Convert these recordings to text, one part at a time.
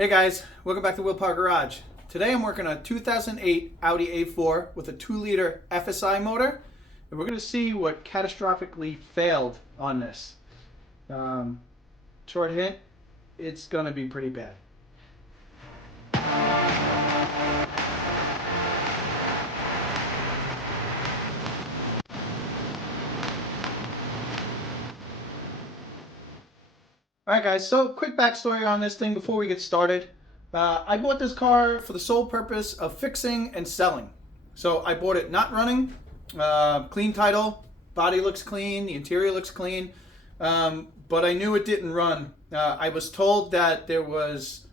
Hey guys, welcome back to WillPowered Garage. Today I'm working on a 2008 Audi A4 with a 2-liter FSI motor, and we're going to see what catastrophically failed on this. Short hint, it's going to be pretty bad. Alright guys, so quick backstory on this thing before we get started. I bought this car for the sole purpose of fixing and selling. So I bought it not running, clean title, body looks clean, the interior looks clean, but I knew it didn't run. I was told that there was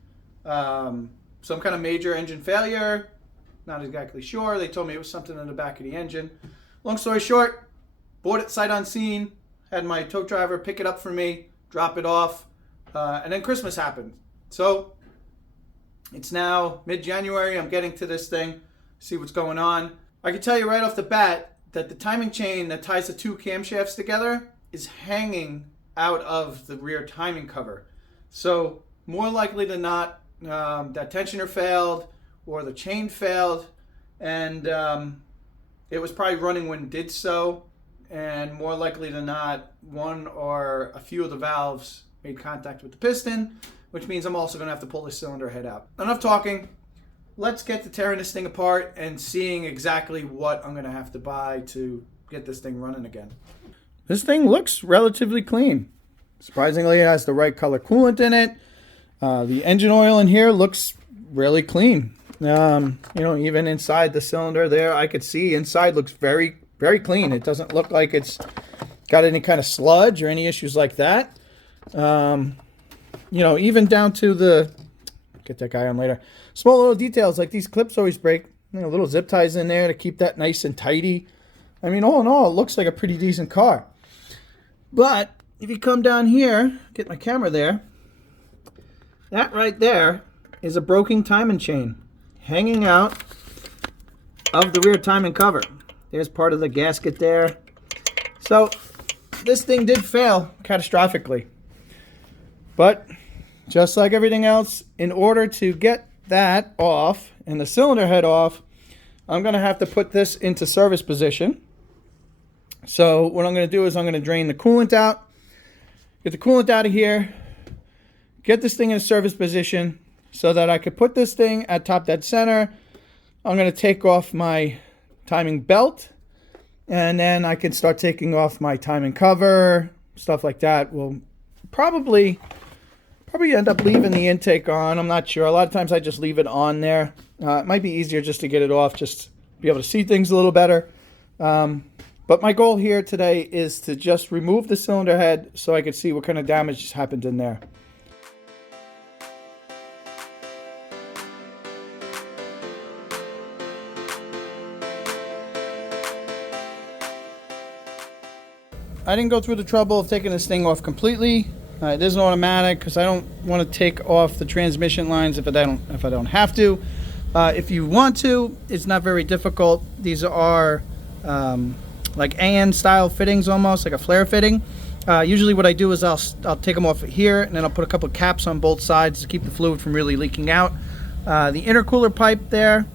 some kind of major engine failure, not exactly sure. They told me it was something in the back of the engine. Long story short, bought it sight unseen, had my tow driver pick it up for me, drop it off, and then Christmas happened. So it's now mid-January. I'm getting to this thing, see what's going on. I can tell you right off the bat that the timing chain that ties the two camshafts together is hanging out of the rear timing cover. So more likely than not, that tensioner failed or the chain failed, and it was probably running when it did so. And more likely than not, one or a few of the valves made contact with the piston, which means I'm also going to have to pull the cylinder head out. Enough talking. Let's get to tearing this thing apart and seeing exactly what I'm going to have to buy to get this thing running again. This thing looks relatively clean. Surprisingly, it has the right color coolant in it. The engine oil in here looks really clean. Even inside the cylinder there, I could see inside looks very clean. It doesn't look like it's got any kind of sludge or any issues like that. Even down to the, get that guy on later, small little details like these clips always break. Little zip ties in there to keep that nice and tidy. I mean, all in all, it looks like a pretty decent car. But if you come down here, get my camera there, that right there is a broken timing chain hanging out of the rear timing cover. There's part of the gasket there. So this thing did fail catastrophically. But just like everything else, in order to get that off and the cylinder head off, I'm going to have to put this into service position. So what I'm going to do is I'm going to drain the coolant out, get the coolant out of here, get this thing in service position so that I could put this thing at top dead center. I'm going to take off my timing belt, and then I can start taking off my timing cover, stuff like that. We'll probably end up leaving the intake on. I'm not sure. A lot of times I just leave it on there. It might be easier just to get it off, just to be able to see things a little better. But my goal here today is to just remove the cylinder head so I can see what kind of damage has happened in there. I didn't go through the trouble of taking this thing off completely. It isn't automatic because I don't want to take off the transmission lines if I don't have to. If you want to, it's not very difficult. These are like AN style fittings, almost like a flare fitting. Usually what I do is I'll take them off here, and then I'll put a couple of caps on both sides to keep the fluid from really leaking out. The intercooler pipe there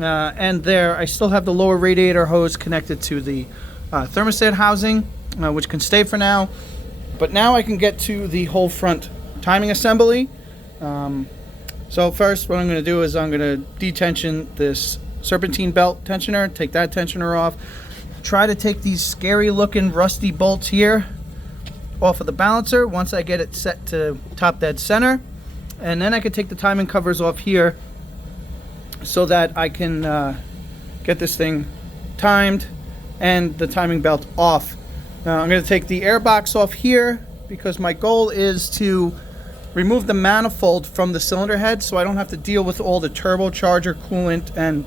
and there, I still have the lower radiator hose connected to the thermostat housing, which can stay for now. But now I can get to the whole front timing assembly. So first what I'm going to do is I'm going to detension this serpentine belt tensioner, take that tensioner off, try to take these scary looking rusty bolts here off of the balancer once I get it set to top dead center. And then I can take the timing covers off here so that I can get this thing timed and the timing belt off. Now I'm going to take the air box off here because my goal is to remove the manifold from the cylinder head so I don't have to deal with all the turbocharger coolant and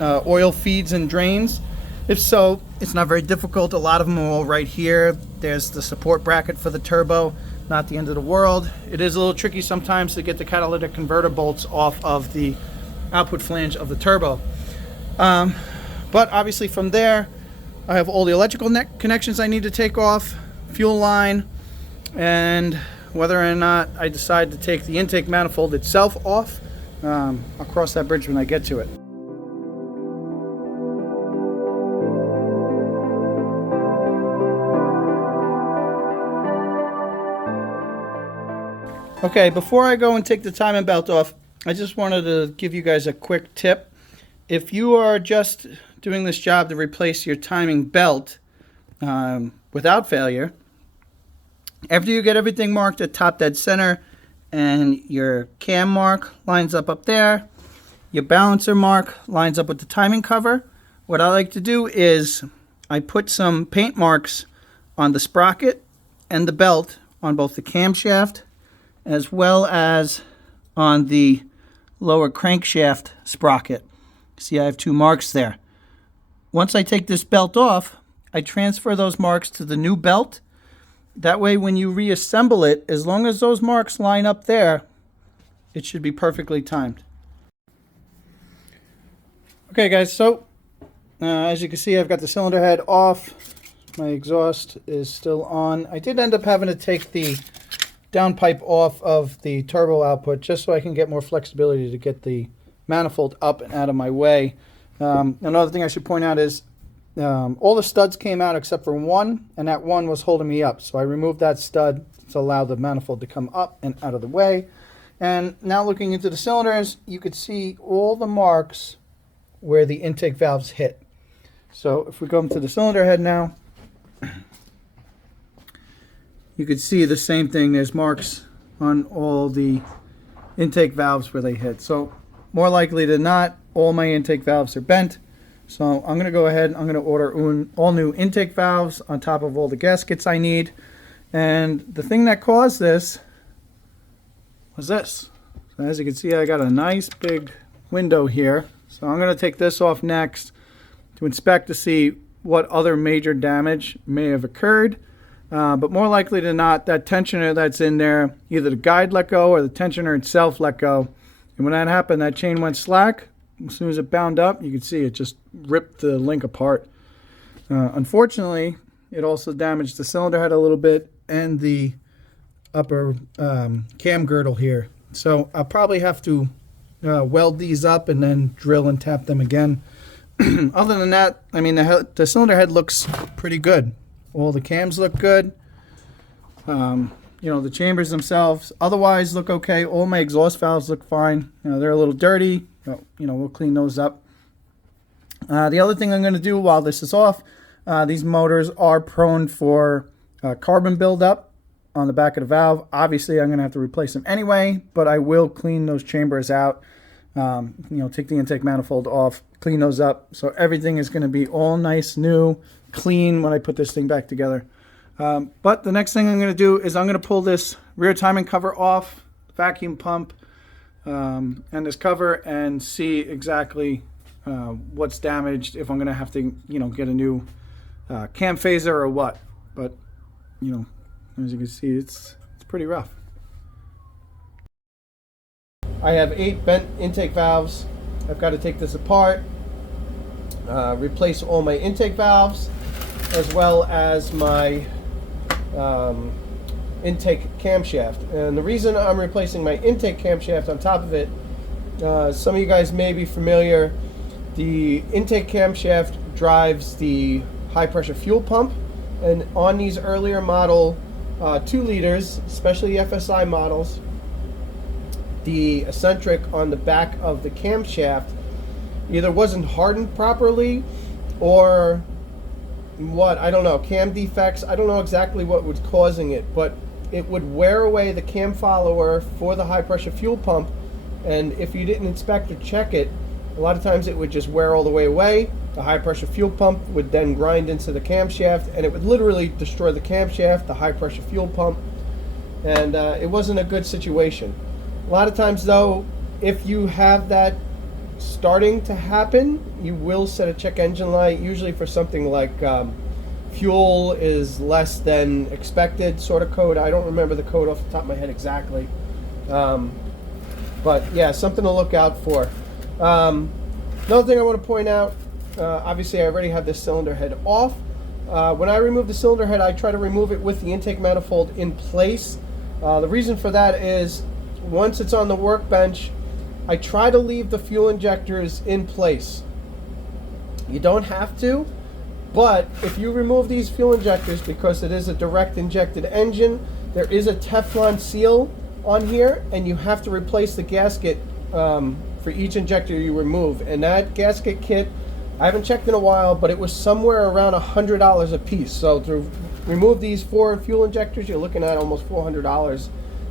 oil feeds and drains. If so, it's not very difficult. A lot of them are all right here. There's the support bracket for the turbo, not the end of the world. It is a little tricky sometimes to get the catalytic converter bolts off of the output flange of the turbo. But obviously from there, I have all the electrical connections I need to take off, fuel line, and whether or not I decide to take the intake manifold itself off. I'll cross that bridge when I get to it. Okay, before I go and take the timing belt off, I just wanted to give you guys a quick tip. If you are just doing this job to replace your timing belt without failure, after you get everything marked at top dead center and your cam mark lines up there, your balancer mark lines up with the timing cover, what I like to do is I put some paint marks on the sprocket and the belt on both the camshaft as well as on the lower crankshaft sprocket. See, I have 2 marks there. Once I take this belt off, I transfer those marks to the new belt. That way, when you reassemble it, as long as those marks line up there, it should be perfectly timed. Okay, guys, so as you can see, I've got the cylinder head off. My exhaust is still on. I did end up having to take the downpipe off of the turbo output just so I can get more flexibility to get the manifold up and out of my way. Another thing I should point out is all the studs came out except for one, and that one was holding me up. So I removed that stud to allow the manifold to come up and out of the way. And now looking into the cylinders, you could see all the marks where the intake valves hit. So if we go into the cylinder head now, you could see the same thing. There's marks on all the intake valves where they hit. So more likely than not, all my intake valves are bent. So I'm going to go ahead, I'm going to order all new intake valves on top of all the gaskets I need. And the thing that caused this was this. So as you can see, I got a nice big window here. So I'm going to take this off next to inspect to see what other major damage may have occurred. But more likely than not, that tensioner that's in there, either the guide let go or the tensioner itself let go. And when that happened, that chain went slack. As soon as it bound up, you could see it just ripped the link apart. Unfortunately, it also damaged the cylinder head a little bit and the upper cam girdle here. So I'll probably have to weld these up and then drill and tap them again. Other than that, I mean, the cylinder head looks pretty good. All the cams look good. You know, the chambers themselves otherwise look okay. All my exhaust valves look fine. You know, they're a little dirty. You know, we'll clean those up. The other thing I'm going to do while this is off, these motors are prone for carbon buildup on the back of the valve. Obviously, I'm going to have to replace them anyway, but I will clean those chambers out. You know, take the intake manifold off, clean those up. So everything is going to be all nice, new, clean when I put this thing back together. But the next thing I'm going to do is I'm going to pull this rear timing cover off, vacuum pump, and this cover, and see exactly what's damaged, if I'm going to have to, you know, get a new cam phaser or what. But, you know, as you can see, it's pretty rough. I have 8 bent intake valves. I've got to take this apart, replace all my intake valves, as well as my intake camshaft. And the reason I'm replacing my intake camshaft on top of it, some of you guys may be familiar, the intake camshaft drives the high pressure fuel pump, and on these earlier model 2 liters, especially FSI models, the eccentric on the back of the camshaft either wasn't hardened properly or what, I don't know, cam defects. I don't know exactly what was causing it, but it would wear away the cam follower for the high pressure fuel pump, and if you didn't inspect or check it, a lot of times it would just wear all the way away. The high pressure fuel pump would then grind into the camshaft, and it would literally destroy the camshaft, the high pressure fuel pump, and it wasn't a good situation. A lot of times though, if you have that starting to happen, you will set a check engine light, usually for something like fuel is less than expected sort of code. I don't remember the code off the top of my head exactly. But yeah, something to look out for. Another thing I want to point out, obviously I already have this cylinder head off. When I remove the cylinder head, I try to remove it with the intake manifold in place. The reason for that is once it's on the workbench, I try to leave the fuel injectors in place. You don't have to, but if you remove these fuel injectors, because it is a direct injected engine, there is a Teflon seal on here, and you have to replace the gasket for each injector you remove. And that gasket kit, I haven't checked in a while, but it was somewhere around $100 a piece. So to remove these 4 fuel injectors, you're looking at almost $400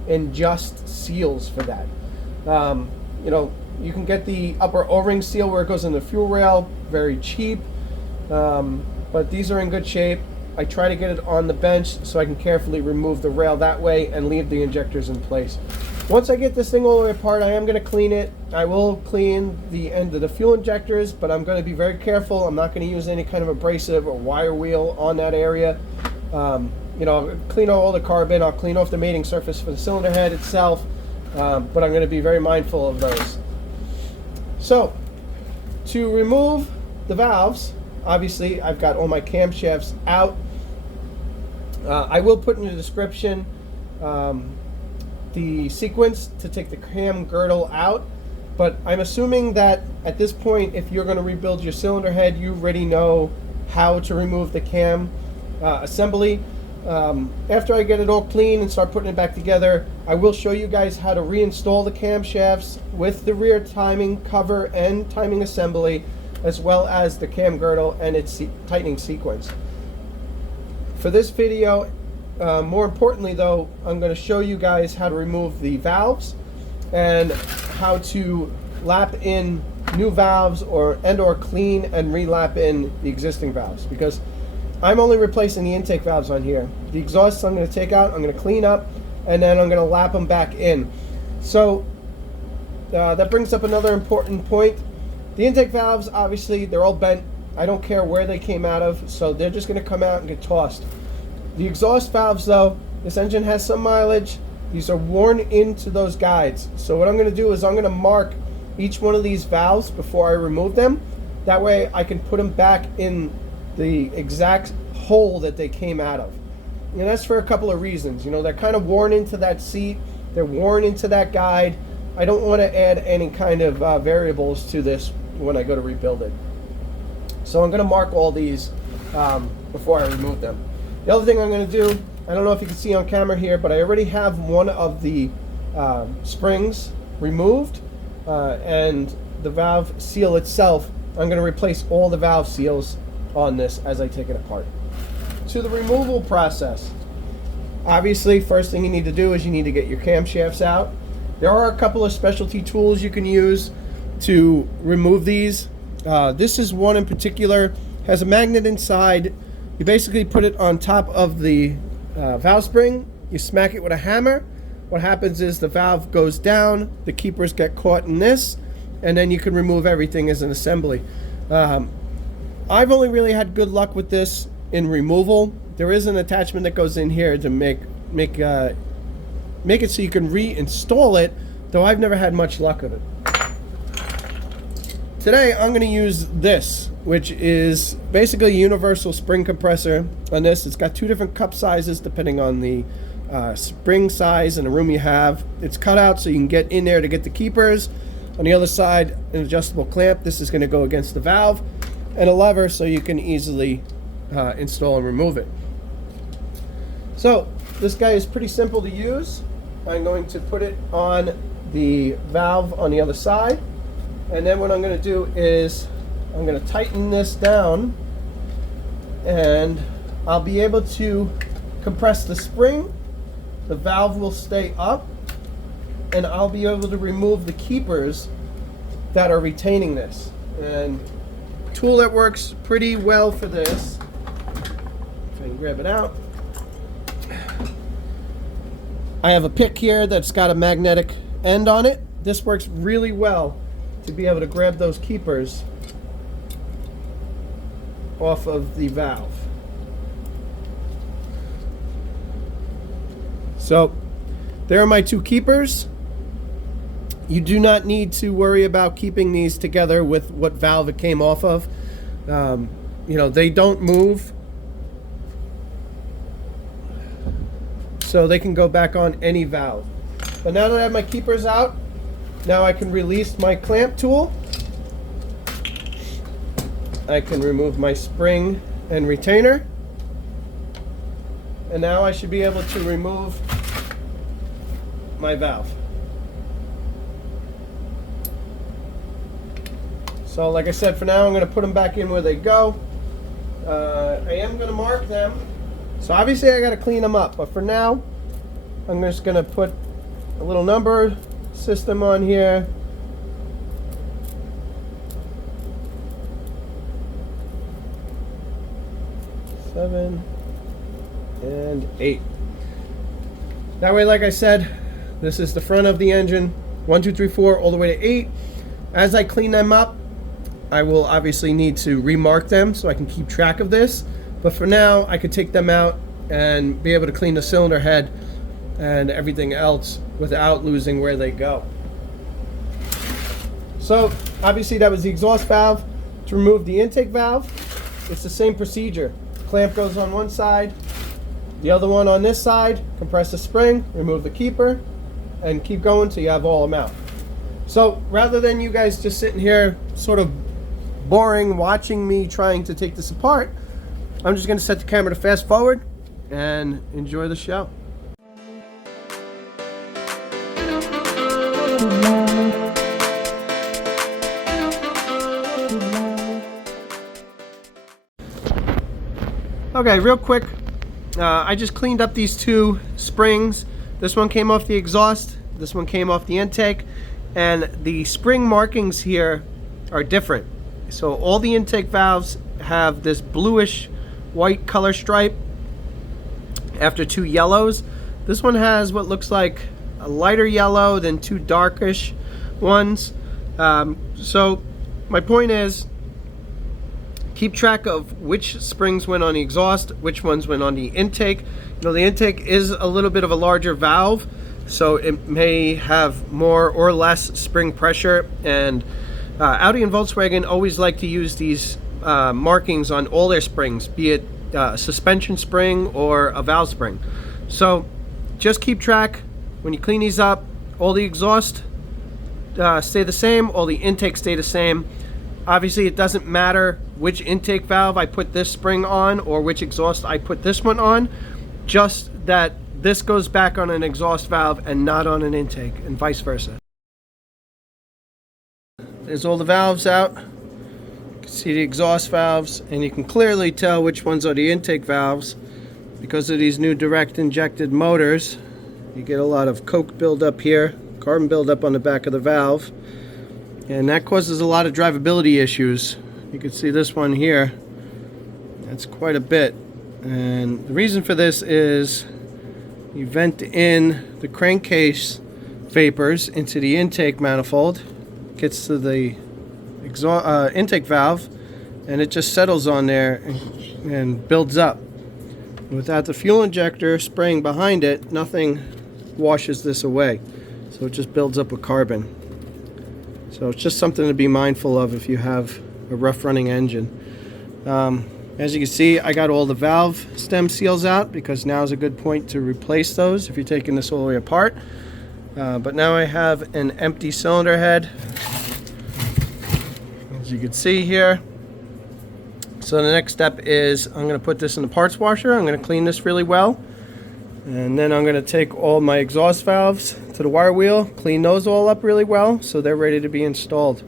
in just seals for that. You know, you can get the upper O-ring seal where it goes in the fuel rail, very cheap, but these are in good shape. I try to get it on the bench so I can carefully remove the rail that way and leave the injectors in place. Once I get this thing all the way apart, I am going to clean it. I will clean the end of the fuel injectors, but I'm going to be very careful. I'm not going to use any kind of abrasive or wire wheel on that area. You know, clean all the carbon. I'll clean off the mating surface for the cylinder head itself, but I'm going to be very mindful of those. So, to remove the valves, obviously I've got all my camshafts out. I will put in the description the sequence to take the cam girdle out, but I'm assuming that at this point, if you're going to rebuild your cylinder head, you already know how to remove the cam assembly. After I get it all clean and start putting it back together, I will show you guys how to reinstall the camshafts with the rear timing cover and timing assembly, as well as the cam girdle and its tightening sequence. For this video, more importantly though, I'm going to show you guys how to remove the valves and how to lap in new valves or clean and relap in the existing valves, because I'm only replacing the intake valves on here. The exhausts I'm going to take out, I'm going to clean up, and then I'm going to lap them back in. So that brings up another important point. The intake valves, obviously, they're all bent. I don't care where they came out of, so they're just going to come out and get tossed. The exhaust valves, though, this engine has some mileage. These are worn into those guides. So what I'm going to do is I'm going to mark each one of these valves before I remove them. That way I can put them back in the exact hole that they came out of. And that's for a couple of reasons. You know, they're kind of worn into that seat. They're worn into that guide. I don't want to add any kind of variables to this when I go to rebuild it. So I'm going to mark all these before I remove them. The other thing I'm going to do, I don't know if you can see on camera here, but I already have one of the springs removed, and the valve seal itself, I'm going to replace all the valve seals on this as I take it apart. To the removal process, obviously first thing you need to do is you need to get your camshafts out. There are a couple of specialty tools you can use to remove these. This is one in particular, has a magnet inside. You basically put it on top of the valve spring, you smack it with a hammer. What happens is the valve goes down, the keepers get caught in this, and then you can remove everything as an assembly. I've only really had good luck with this in removal. There is an attachment that goes in here to make it so you can reinstall it, though I've never had much luck with it. Today I'm going to use this, which is basically a universal spring compressor on this. It's got 2 different cup sizes depending on the spring size and the room you have. It's cut out so you can get in there to get the keepers. On the other side, an adjustable clamp. This is going to go against the valve, and a lever so you can easily install and remove it. So this guy is pretty simple to use. I'm going to put it on the valve on the other side, and then what I'm going to do is I'm going to tighten this down, and I'll be able to compress the spring. The valve will stay up, and I'll be able to remove the keepers that are retaining this. And a tool that works pretty well for this, if I can grab it out, I have a pick here that's got a magnetic end on it. This works really well to be able to grab those keepers off of the valve. So there are my 2 keepers. You do not need to worry about keeping these together with what valve it came off of. You know, they don't move. so they can go back on any valve. But now that I have my keepers out, now I can release my clamp tool. I can remove my spring and retainer. And now I should be able to remove my valve. So like I said, for now I'm going to put them back in where they go. I am going to mark them. So obviously I got to clean them up, but for now I'm just going to put a little number system on here. Seven and 8. That way, like I said, this is the front of the engine. 1, 2, 3, 4, all the way to 8. As I clean them up, I will obviously need to remark them so I can keep track of this. But for now, I could take them out and be able to clean the cylinder head and everything else without losing where they go. So obviously that was the exhaust valve. To remove the intake valve, it's the same procedure. Clamp goes on one side, the other one on this side, compress the spring, remove the keeper, and keep going till you have all of them out. So rather than you guys just sitting here sort of boring watching me trying to take this apart, I'm just going to set the camera to fast forward and enjoy the show. Okay, real quick, I just cleaned up these two springs. This one came off the exhaust, this one came off the intake, and the spring markings here are different. So all the intake valves have this bluish white color stripe after two yellows. This one has what looks like a lighter yellow than two darkish ones. So my point is, keep track of which springs went on the exhaust, which ones went on the intake. You know, the intake is a little bit of a larger valve, so it may have more or less spring pressure, and Audi and Volkswagen always like to use these markings on all their springs, be it a suspension spring or a valve spring. So just keep track when you clean these up. All the exhaust stay the same, all the intake stay the same. Obviously it doesn't matter which intake valve I put this spring on or which exhaust I put this one on, just that this goes back on an exhaust valve and not on an intake, and vice versa. There's all the valves out. You can see the exhaust valves, and you can clearly tell which ones are the intake valves because of these new direct injected motors. You get a lot of coke buildup here, carbon buildup on the back of the valve, and that causes a lot of drivability issues. You can see this one here, that's quite a bit, and the reason for this is you vent in the crankcase vapors into the intake manifold, gets to the intake valve, and it just settles on there and builds up. Without the fuel injector spraying behind it, nothing washes this away, so it just builds up with carbon. So it's just something to be mindful of if you have a rough running engine. As you can see, I got all the valve stem seals out because now is a good point to replace those if you're taking this all the way apart. But now I have an empty cylinder head, as you can see here. So the next step is I'm going to put this in the parts washer. I'm going to clean this really well, and then I'm going to take all my exhaust valves to the wire wheel, clean those all up really well so they're ready to be installed.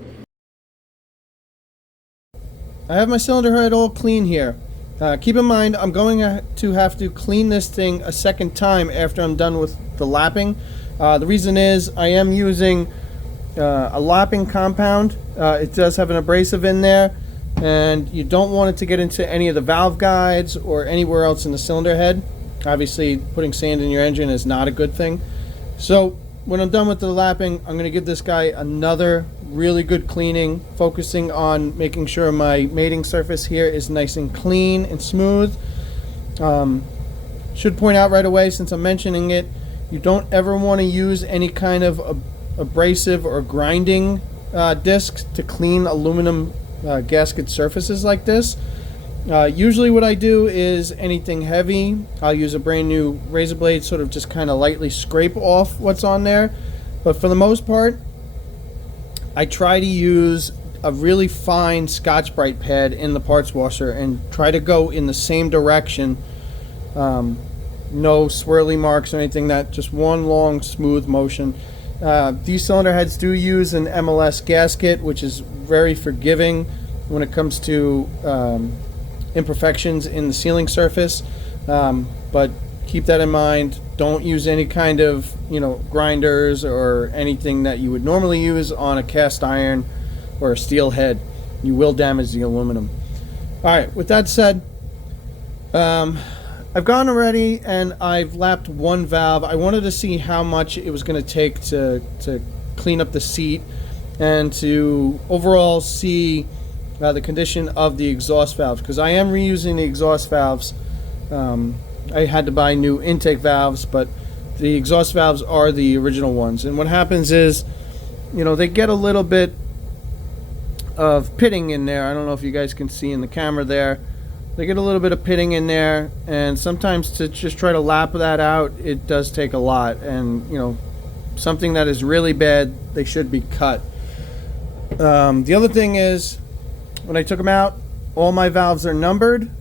I have my cylinder head all clean here. Keep in mind, I'm going to have to clean this thing a second time after I'm done with the lapping. The reason is I am using a lapping compound. It does have an abrasive in there, and you don't want it to get into any of the valve guides or anywhere else in the cylinder head. Obviously, putting sand in your engine is not a good thing. So when I'm done with the lapping, I'm going to give this guy another really good cleaning, focusing on making sure my mating surface here is nice and clean and smooth. Should point out right away, since I'm mentioning it, you don't ever want to use any kind of abrasive or grinding discs to clean aluminum gasket surfaces like this. Usually what I do is anything heavy, I'll use a brand new razor blade, sort of just kind of lightly scrape off what's on there. But for the most part, I try to use a really fine Scotch-Brite pad in the parts washer and try to go in the same direction. No swirly marks or anything, that just one long smooth motion. These cylinder heads do use an MLS gasket, which is very forgiving when it comes to imperfections in the sealing surface, but keep that in mind. Don't use any kind of grinders or anything that you would normally use on a cast iron or a steel head. You will damage the aluminum. Alright, with that said, I've gone already and I've lapped one valve. I wanted to see how much it was going to take to clean up the seat and to overall see the condition of the exhaust valves, because I am reusing the exhaust valves. I had to buy new intake valves, but the exhaust valves are the original ones. And what happens is, they get a little bit of pitting in there. I don't know if you guys can see in the camera there. They get a little bit of pitting in there, and sometimes to just try to lap that out, it does take a lot. And something that is really bad, they should be cut. The other thing is, when I took them out, all my valves are numbered.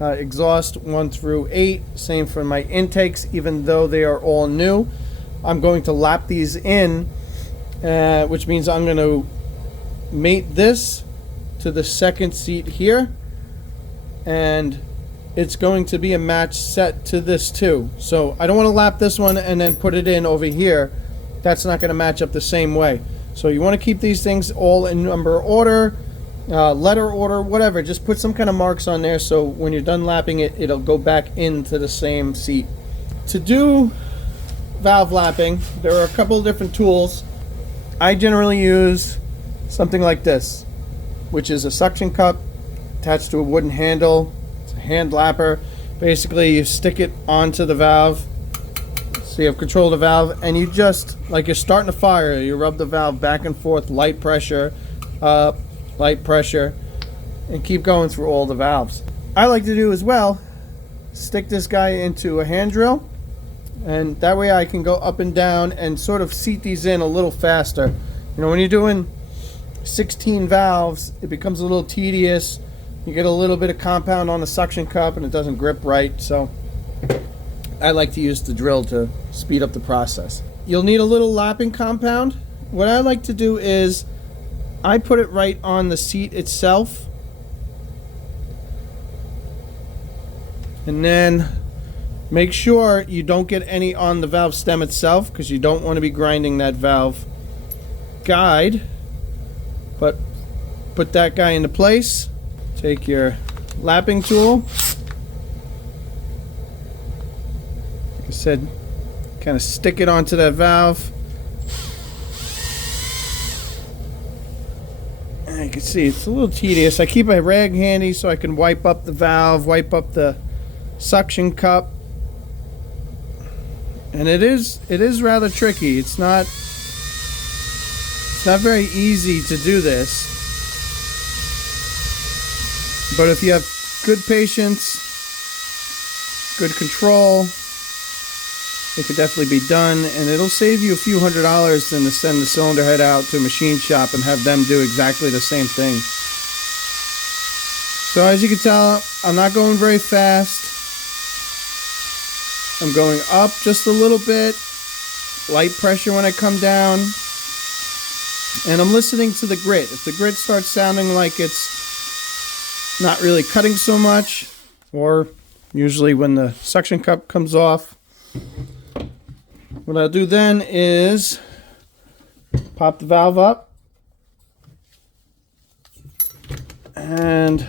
Exhaust 1 through 8. Same for my intakes, even though they are all new. I'm going to lap these in, which means I'm going to mate this to the second seat here, and it's going to be a match set to this too. So I don't want to lap this one and then put it in over here. That's not going to match up the same way. So you want to keep these things all in number order, letter order, whatever. Just put some kind of marks on there so when you're done lapping it, it'll go back into the same seat. To do valve lapping, there are a couple of different tools. I generally use something like this, which is a suction cup attached to a wooden handle. It's a hand lapper. Basically, you stick it onto the valve, so you have control of the valve, and you just, like you're starting a fire, you rub the valve back and forth, light pressure, up, light pressure, and keep going through all the valves. I like to do as well, stick this guy into a hand drill, and that way I can go up and down and sort of seat these in a little faster. When you're doing 16 valves, it becomes a little tedious. You get a little bit of compound on the suction cup and it doesn't grip right, so I like to use the drill to speed up the process. You'll need a little lapping compound. What I like to do is I put it right on the seat itself, and then make sure you don't get any on the valve stem itself, because you don't want to be grinding that valve guide. But put that guy into place. Take your lapping tool. Like I said, kind of stick it onto that valve. And you can see it's a little tedious. I keep my rag handy so I can wipe up the valve, wipe up the suction cup. And it is rather tricky. It's not very easy to do this. But if you have good patience, good control, it can definitely be done, and it'll save you a few $100s than to send the cylinder head out to a machine shop and have them do exactly the same thing. So as you can tell, I'm not going very fast. I'm going up just a little bit, light pressure when I come down, and I'm listening to the grit. If the grit starts sounding like it's not really cutting so much, or usually when the suction cup comes off, what I'll do then is pop the valve up and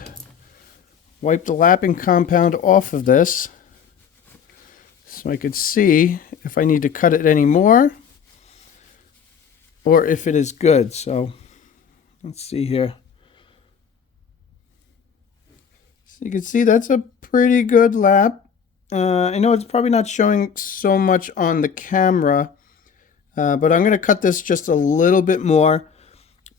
wipe the lapping compound off of this so I could see if I need to cut it anymore or if it is good. So let's see here. So you can see that's a pretty good lap. I know it's probably not showing so much on the camera, but I'm going to cut this just a little bit more.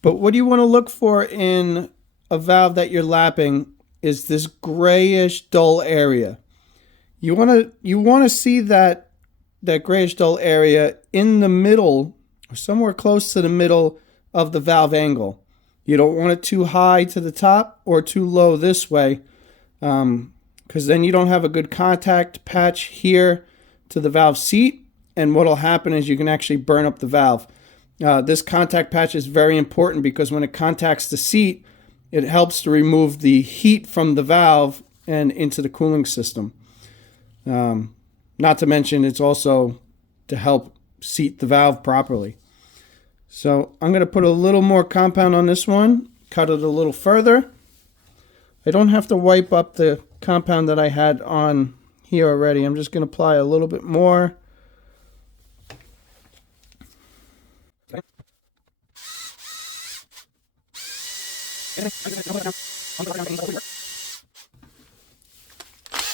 But what do you want to look for in a valve that you're lapping is this grayish dull area. You want to see that grayish dull area in the middle, or somewhere close to the middle of the valve angle. You don't want it too high to the top or too low this way, because then you don't have a good contact patch here to the valve seat, and what will happen is you can actually burn up the valve. This contact patch is very important because when it contacts the seat, it helps to remove the heat from the valve and into the cooling system. Not to mention it's also to help seat the valve properly. So I'm going to put a little more compound on this one, cut it a little further. I don't have to wipe up the compound that I had on here already. I'm just going to apply a little bit more.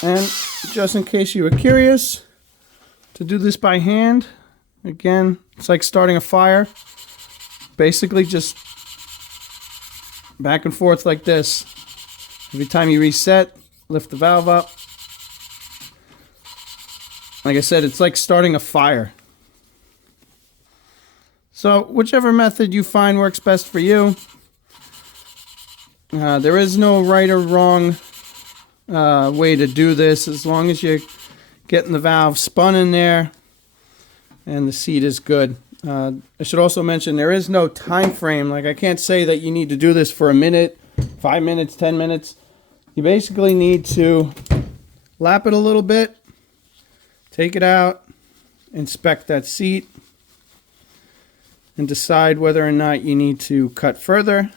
And just in case you were curious, to do this by hand, again, it's like starting a fire. Basically just back and forth like this. Every time you reset, lift the valve up. Like I said, it's like starting a fire. So whichever method you find works best for you. There is no right or wrong way to do this, as long as you're getting the valve spun in there and the seat is good. I should also mention there is no time frame. Like, I can't say that you need to do this for a minute, 5 minutes, 10 minutes. You basically need to lap it a little bit, take it out, inspect that seat, and decide whether or not you need to cut further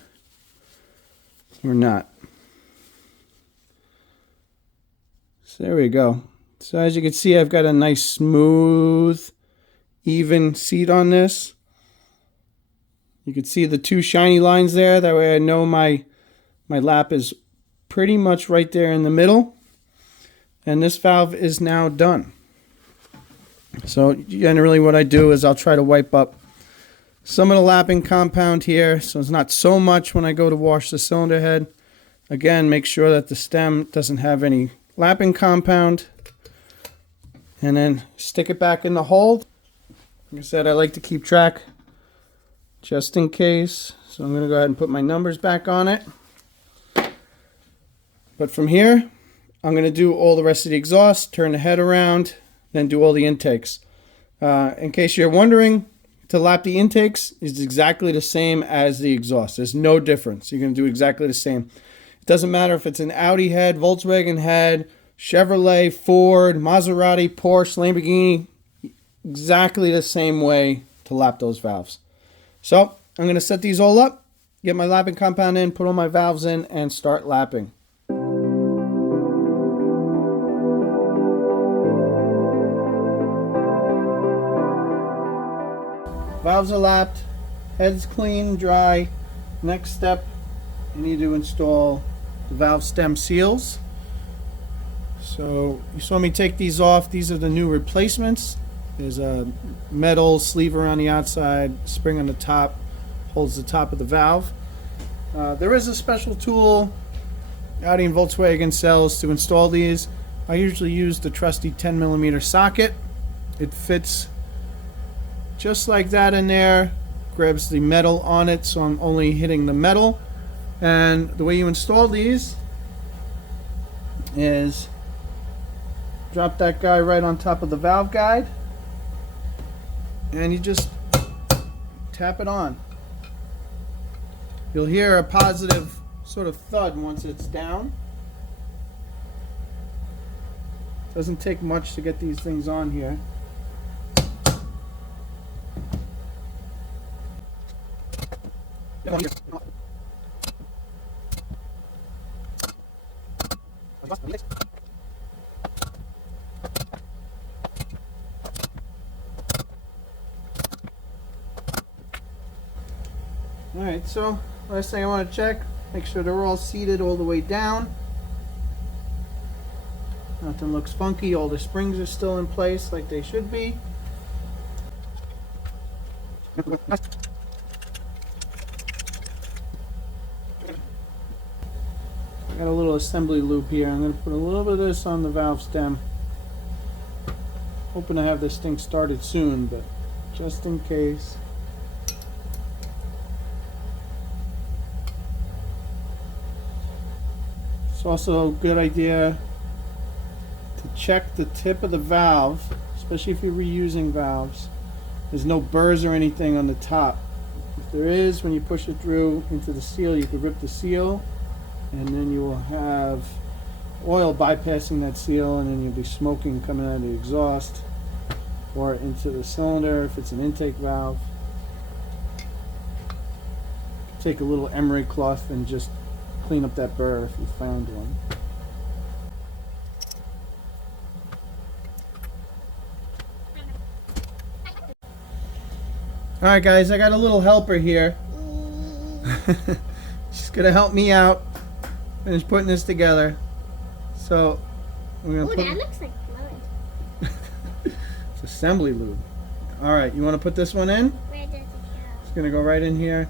or not. So there we go. So as you can see, I've got a nice smooth, even seat on this. You can see the two shiny lines there. That way I know my lap is pretty much right there in the middle. And this valve is now done. So generally what I do is I'll try to wipe up some of the lapping compound here, so it's not so much when I go to wash the cylinder head. Again, make sure that the stem doesn't have any lapping compound. And then stick it back in the hole. Like I said, I like to keep track just in case. So I'm going to go ahead and put my numbers back on it. But from here, I'm going to do all the rest of the exhaust, turn the head around, then do all the intakes. In case you're wondering, to lap the intakes is exactly the same as the exhaust. There's no difference. You're going to do exactly the same. It doesn't matter if it's an Audi head, Volkswagen head, Chevrolet, Ford, Maserati, Porsche, Lamborghini. Exactly the same way to lap those valves. So I'm going to set these all up, get my lapping compound in, put all my valves in, and start lapping. Valves are lapped, head's clean, dry. Next step, you need to install the valve stem seals. So you saw me take these off. These are the new replacements. There's a metal sleeve around the outside, spring on the top, holds the top of the valve. There is a special tool Audi and Volkswagen sells to install these. I usually use the trusty 10mm socket. It fits just like that in there, grabs the metal on it, so I'm only hitting the metal. And the way you install these is drop that guy right on top of the valve guide, and you just tap it on. You'll hear a positive sort of thud once it's down. Doesn't take much to get these things on here. Alright, so last thing I want to check, make sure they're all seated all the way down. Nothing looks funky, all the springs are still in place like they should be. got a little assembly loop here. I'm going to put a little bit of this on the valve stem. Hoping to have this thing started soon, but just in case. It's also a good idea to check the tip of the valve, especially if you're reusing valves. There's no burrs or anything on the top. If there is, when you push it through into the seal, you could rip the seal, and then you will have oil bypassing that seal, and then you'll be smoking coming out of the exhaust or into the cylinder if it's an intake valve. Take a little emery cloth and just clean up that burr if you found one. Alright guys, I got a little helper here. She's gonna help me out finish putting this together. So we're gonna that looks like blood. It's assembly lube. Alright, you wanna put this one in? Where does it go? It's gonna go right in here.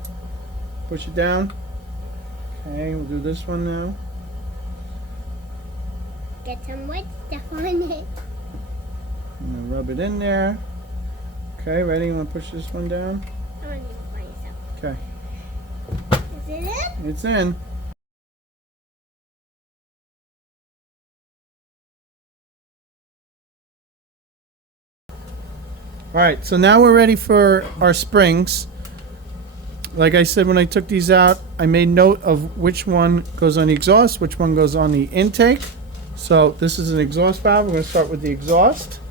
Push it down. Okay, we'll do this one now. Get some white stuff on it. I'm gonna rub it in there. Okay, ready? You want to push this one down? I want to do it for yourself. Okay. Is it in? It's in. Alright, so now we're ready for our springs. Like I said, when I took these out, I made note of which one goes on the exhaust, which one goes on the intake. So this is an exhaust valve. We're going to start with the exhaust.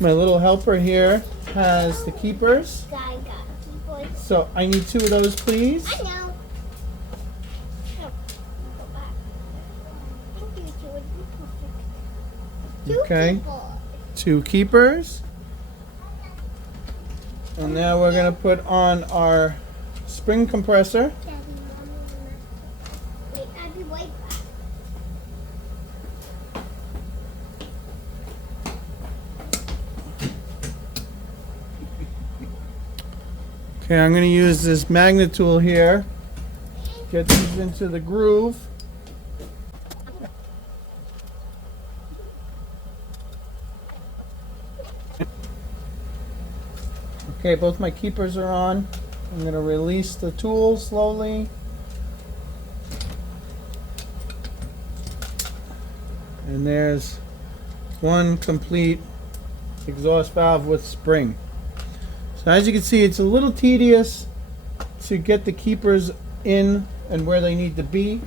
My little helper here has the keepers. I got keyboard. So I need 2 of those, please. I know. Oh, go back. Thank you, George. You're perfect. Okay. Keyboards. 2 keepers. And now we're going to put on our spring compressor. Daddy, Mommy, wait, I'll be right back. Okay, I'm going to use this magnet tool here. Get these into the groove. Okay, both my keepers are on. I'm going to release the tool slowly. And there's one complete exhaust valve with spring. So as you can see, it's a little tedious to get the keepers in and where they need to be.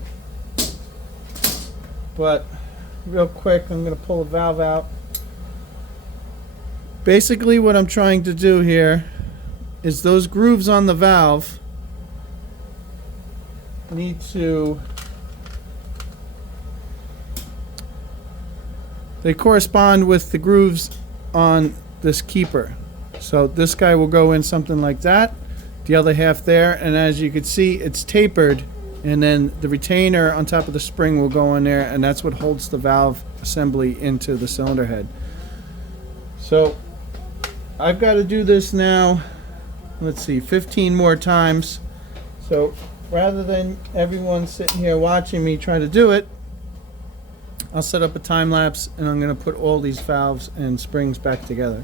But real quick, I'm going to pull the valve out. Basically what I'm trying to do here is those grooves on the valve need to, they correspond with the grooves on this keeper. So this guy will go in something like that, the other half there, and as you can see, it's tapered, and then the retainer on top of the spring will go in there, and that's what holds the valve assembly into the cylinder head. So I've got to do this now, let's see, 15 more times. So rather than everyone sitting here watching me try to do it, I'll set up a time lapse and I'm going to put all these valves and springs back together.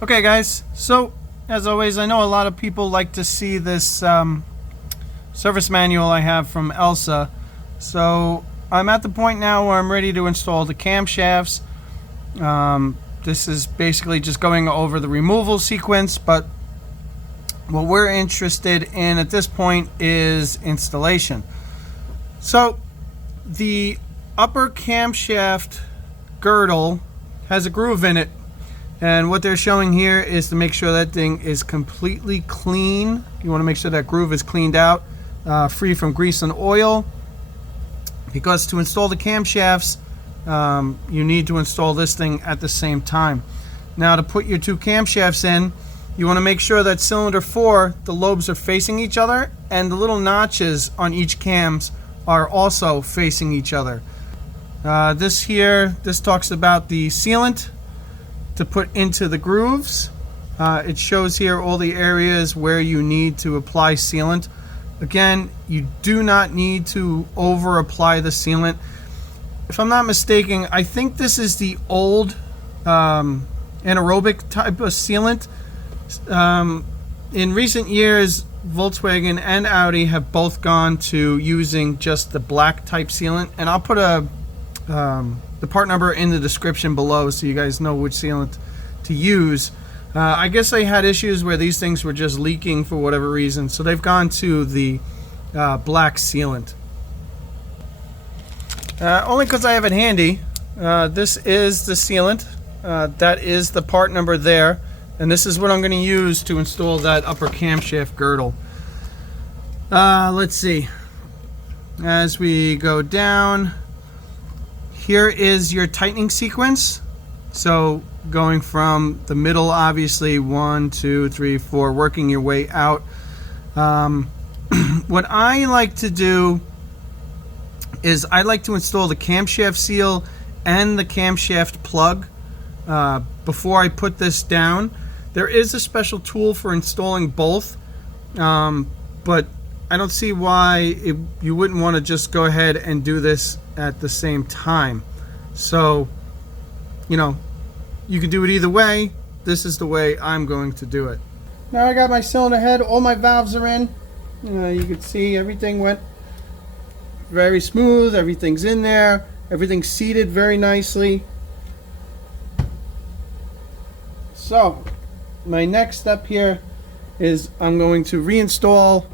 Okay guys, so as always, I know a lot of people like to see this service manual I have from Elsa. So I'm at the point now where I'm ready to install the camshafts. This is basically just going over the removal sequence, but what we're interested in at this point is installation. So the upper camshaft girdle has a groove in it, and what they're showing here is to make sure that thing is completely clean. You want to make sure that groove is cleaned out, free from grease and oil, because to install the camshafts you need to install this thing at the same time. Now to put your 2 camshafts in, you want to make sure that cylinder 4, the lobes are facing each other, and the little notches on each cams are also facing each other. This talks about the sealant to put into the grooves. It shows here all the areas where you need to apply sealant. Again, you do not need to over apply the sealant. If I'm not mistaken, I think this is the old anaerobic type of sealant. In recent years, Volkswagen and Audi have both gone to using just the black type sealant, and I'll put the part number in the description below so you guys know which sealant to use. I guess they had issues where these things were just leaking for whatever reason, so they've gone to the black sealant. Only because I have it handy. This is the sealant. That is the part number there, and this is what I'm going to use to install that upper camshaft girdle. Let's see. As we go down, here is your tightening sequence. So going from the middle, obviously 1, 2, 3, 4, working your way out. What I like to do is I like to install the camshaft seal and the camshaft plug before I put this down. There is a special tool for installing both, but I don't see why you wouldn't want to just go ahead and do this at the same time. So, you know, you can do it either way. This is the way I'm going to do it. Now I got my cylinder head. All my valves are in. You can see everything went very smooth. Everything's in there. Everything's seated very nicely. So, my next step here is I'm going to reinstall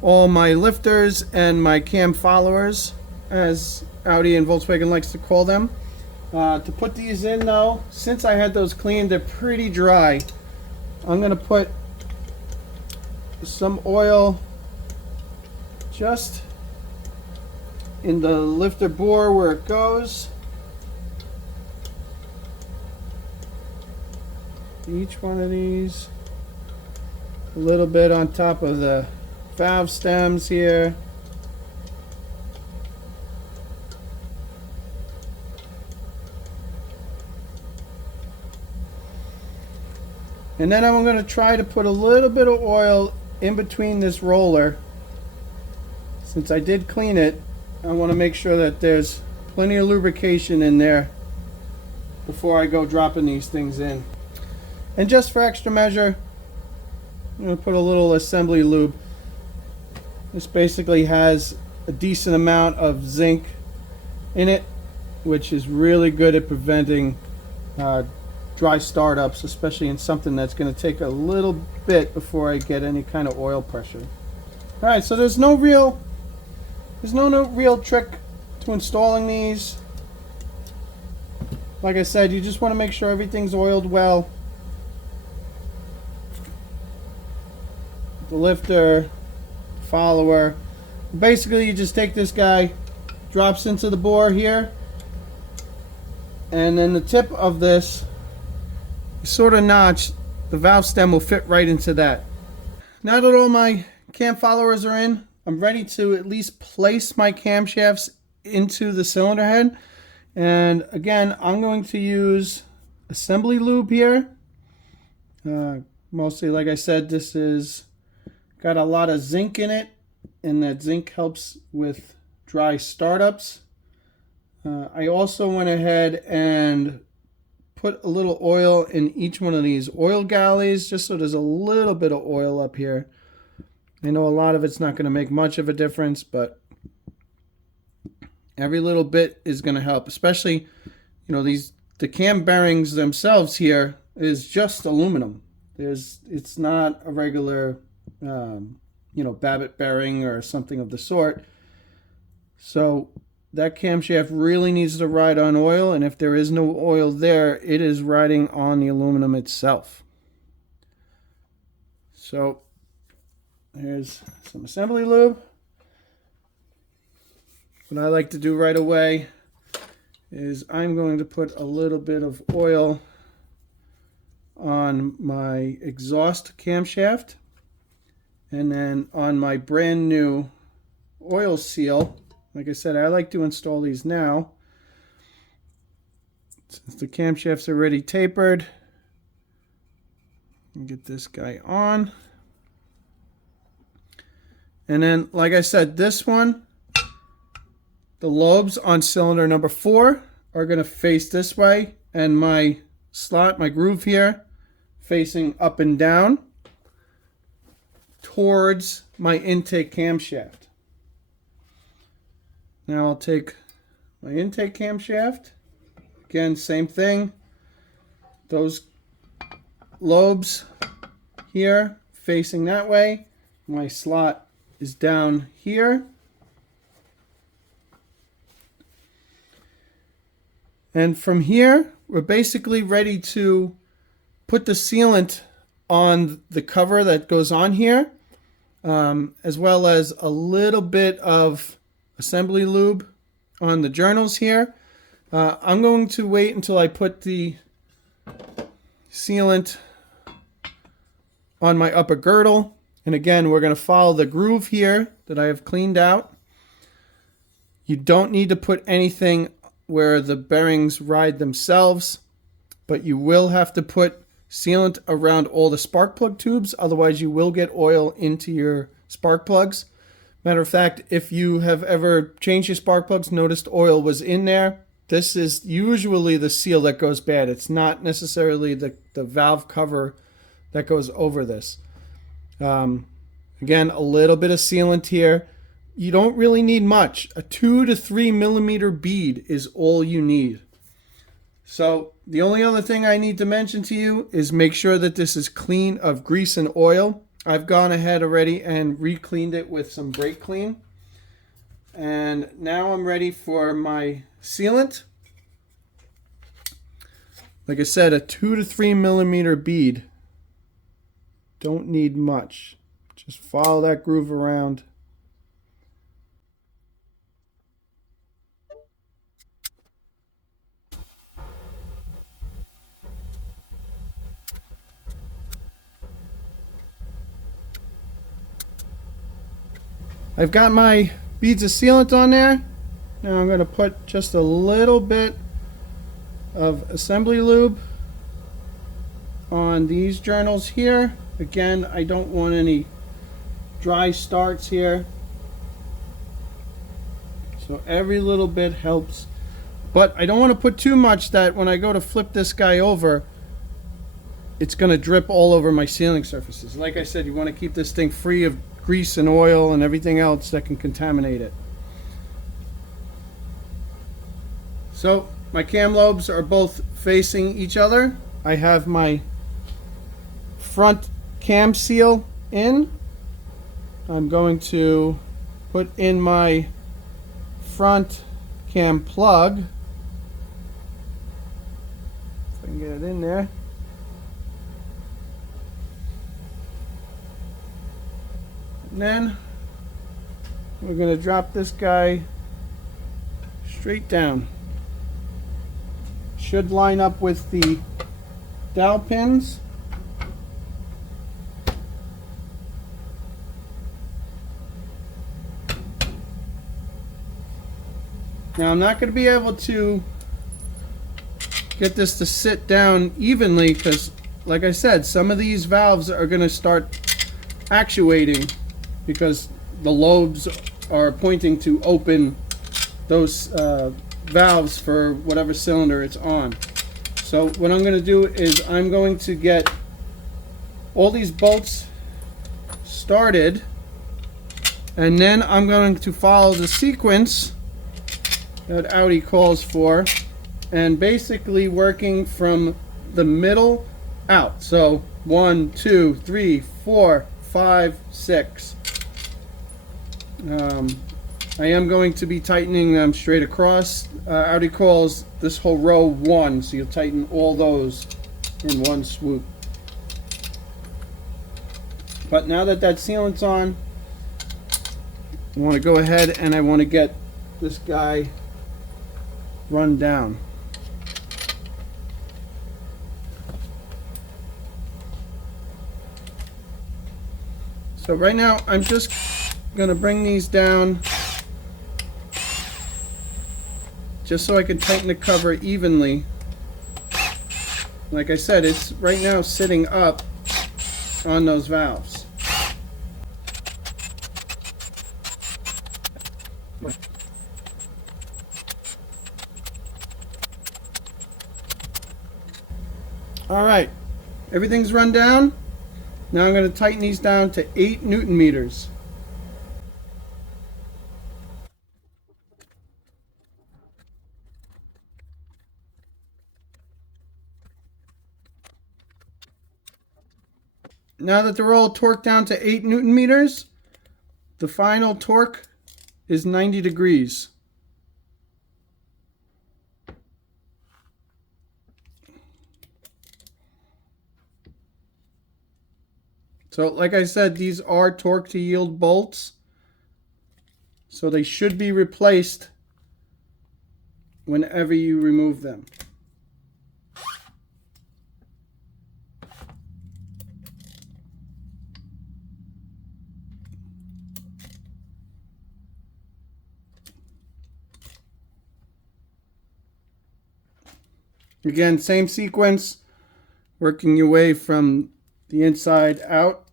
all my lifters and my cam followers, as Audi and Volkswagen likes to call them. To put these in though, since I had those cleaned, they're pretty dry. I'm going to put some oil just in the lifter bore where it goes. Each one of these, a little bit on top of the valve stems here. And then I'm going to try to put a little bit of oil in between this roller. Since I did clean it, I want to make sure that there's plenty of lubrication in there before I go dropping these things in. And just for extra measure, I'm going to put a little assembly lube. This basically has a decent amount of zinc in it, which is really good at preventing dry startups, especially in something that's going to take a little bit before I get any kind of oil pressure. Alright, so there's no real trick to installing these. Like I said, you just want to make sure everything's oiled well. The lifter, follower. Basically, you just take this guy, drops into the bore here, and then the tip of this sort of notch, the valve stem will fit right into that. Now that all my cam followers are in, I'm ready to at least place my camshafts into the cylinder head. And again, I'm going to use assembly lube here. Mostly, like I said, this is got a lot of zinc in it, and that zinc helps with dry startups. I also went ahead and put a little oil in each one of these oil galleys, just so there's a little bit of oil up here. I know a lot of it's not going to make much of a difference, but every little bit is going to help. Especially, you know, the cam bearings themselves here is just aluminum. It's not a regular, you know, Babbitt bearing or something of the sort. So that camshaft really needs to ride on oil, and if there is no oil there, it is riding on the aluminum itself. So here's some assembly lube. What I like to do right away is I'm going to put a little bit of oil on my exhaust camshaft, and then on my brand new oil seal. Like I said, I like to install these now. Since the camshaft's already tapered, Get this guy on. And then, like I said, this one, the lobes on cylinder number 4 are going to face this way, and my slot, my groove here, facing up and down towards my intake camshaft. Now I'll take my intake camshaft. Again, same thing. Those lobes here facing that way. My slot is down here. And from here, we're basically ready to put the sealant on the cover that goes on here, as well as a little bit of assembly lube on the journals here. I'm going to wait until I put the sealant on my upper girdle. And again, we're going to follow the groove here that I have cleaned out. You don't need to put anything where the bearings ride themselves, but you will have to put sealant around all the spark plug tubes, otherwise you will get oil into your spark plugs. Matter of fact, if you have ever changed your spark plugs, noticed oil was in there, this is usually the seal that goes bad. It's not necessarily the valve cover that goes over this. Again, a little bit of sealant here. You don't really need much. A 2 to 3 millimeter bead is all you need. So the only other thing I need to mention to you is make sure that this is clean of grease and oil. I've gone ahead already and re-cleaned it with some brake clean. And now I'm ready for my sealant. Like I said, a 2 to 3 millimeter bead. Don't need much. Just follow that groove around. I've got my beads of sealant on there. Now I'm going to put just a little bit of assembly lube on these journals here. Again, I don't want any dry starts here. So every little bit helps. But I don't want to put too much that when I go to flip this guy over, it's going to drip all over my sealing surfaces. Like I said, you want to keep this thing free of grease and oil and everything else that can contaminate it. So my cam lobes are both facing each other. I have my front cam seal in. I'm going to put in my front cam plug. If I can get it in there. And then we're going to drop this guy straight down. Should line up with the dowel pins. Now I'm not going to be able to get this to sit down evenly because, like I said, some of these valves are going to start actuating because the lobes are pointing to open those valves for whatever cylinder it's on. So what I'm going to do is I'm going to get all these bolts started, and then I'm going to follow the sequence that Audi calls for, and basically working from the middle out. So 1, 2, 3, 4, 5, 6. I am going to be tightening them straight across. Audi calls this whole row 1, so you'll tighten all those in one swoop. But now that that sealant's on, I want to go ahead and I want to get this guy run down. So right now I'm just going to bring these down just so I can tighten the cover evenly. Like I said, it's right now sitting up, on those valves. All right, everything's run down. Now I'm going to tighten these down to 8 Newton meters. Now that they're all torqued down to 8 Newton meters, the final torque is 90 degrees. So like I said, these are torque to yield bolts, so they should be replaced whenever you remove them. Again, same sequence, working your way from the inside out.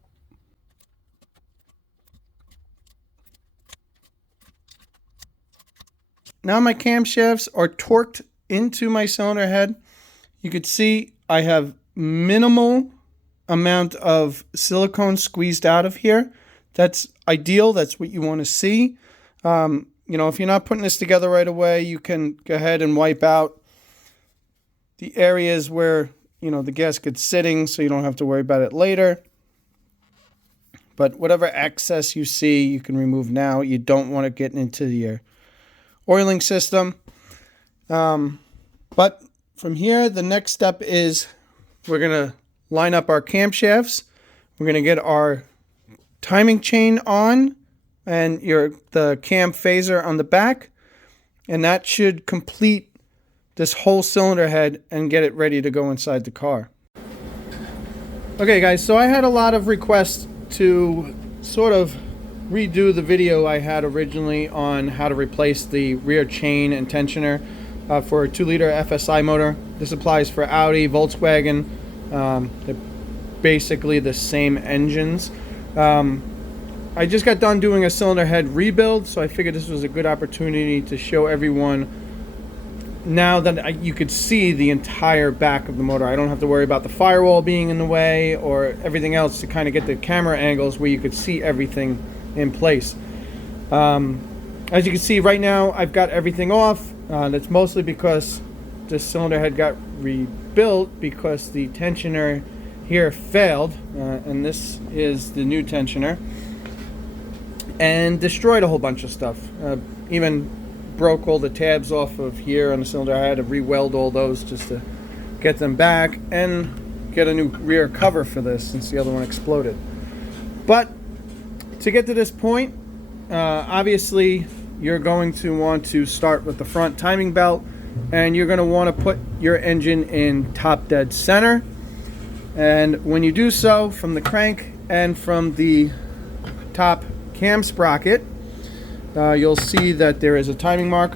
Now my camshafts are torqued into my cylinder head. You could see I have minimal amount of silicone squeezed out of here. That's ideal. That's what you want to see. You know, if you're not putting this together right away, you can go ahead and wipe out the areas where, you know, the gasket's sitting, so you don't have to worry about it later. But whatever excess you see, you can remove now. You don't want to get into your oiling system. But from here, the next step is we're going to line up our camshafts. We're going to get our timing chain on and the cam phaser on the back. And that should complete this whole cylinder head and get it ready to go inside the car. Okay guys, so I had a lot of requests to sort of redo the video I had originally on how to replace the rear chain and tensioner for a 2-liter FSI motor. This applies for Audi, Volkswagen. They're basically the same engines. I just got done doing a cylinder head rebuild, so I figured this was a good opportunity to show everyone now that you could see the entire back of the motor. I don't have to worry about the firewall being in the way or everything else to kind of get the camera angles where you could see everything in place. As you can see right now, I've got everything off. That's mostly because the cylinder head got rebuilt because the tensioner here failed, and this is the new tensioner, and destroyed a whole bunch of stuff. Even broke all the tabs off of here on the cylinder. I had to re-weld all those just to get them back and get a new rear cover for this since the other one exploded. But to get to this point, obviously you're going to want to start with the front timing belt, and you're going to want to put your engine in top dead center. And when you do so, from the crank and from the top cam sprocket, you'll see that there is a timing mark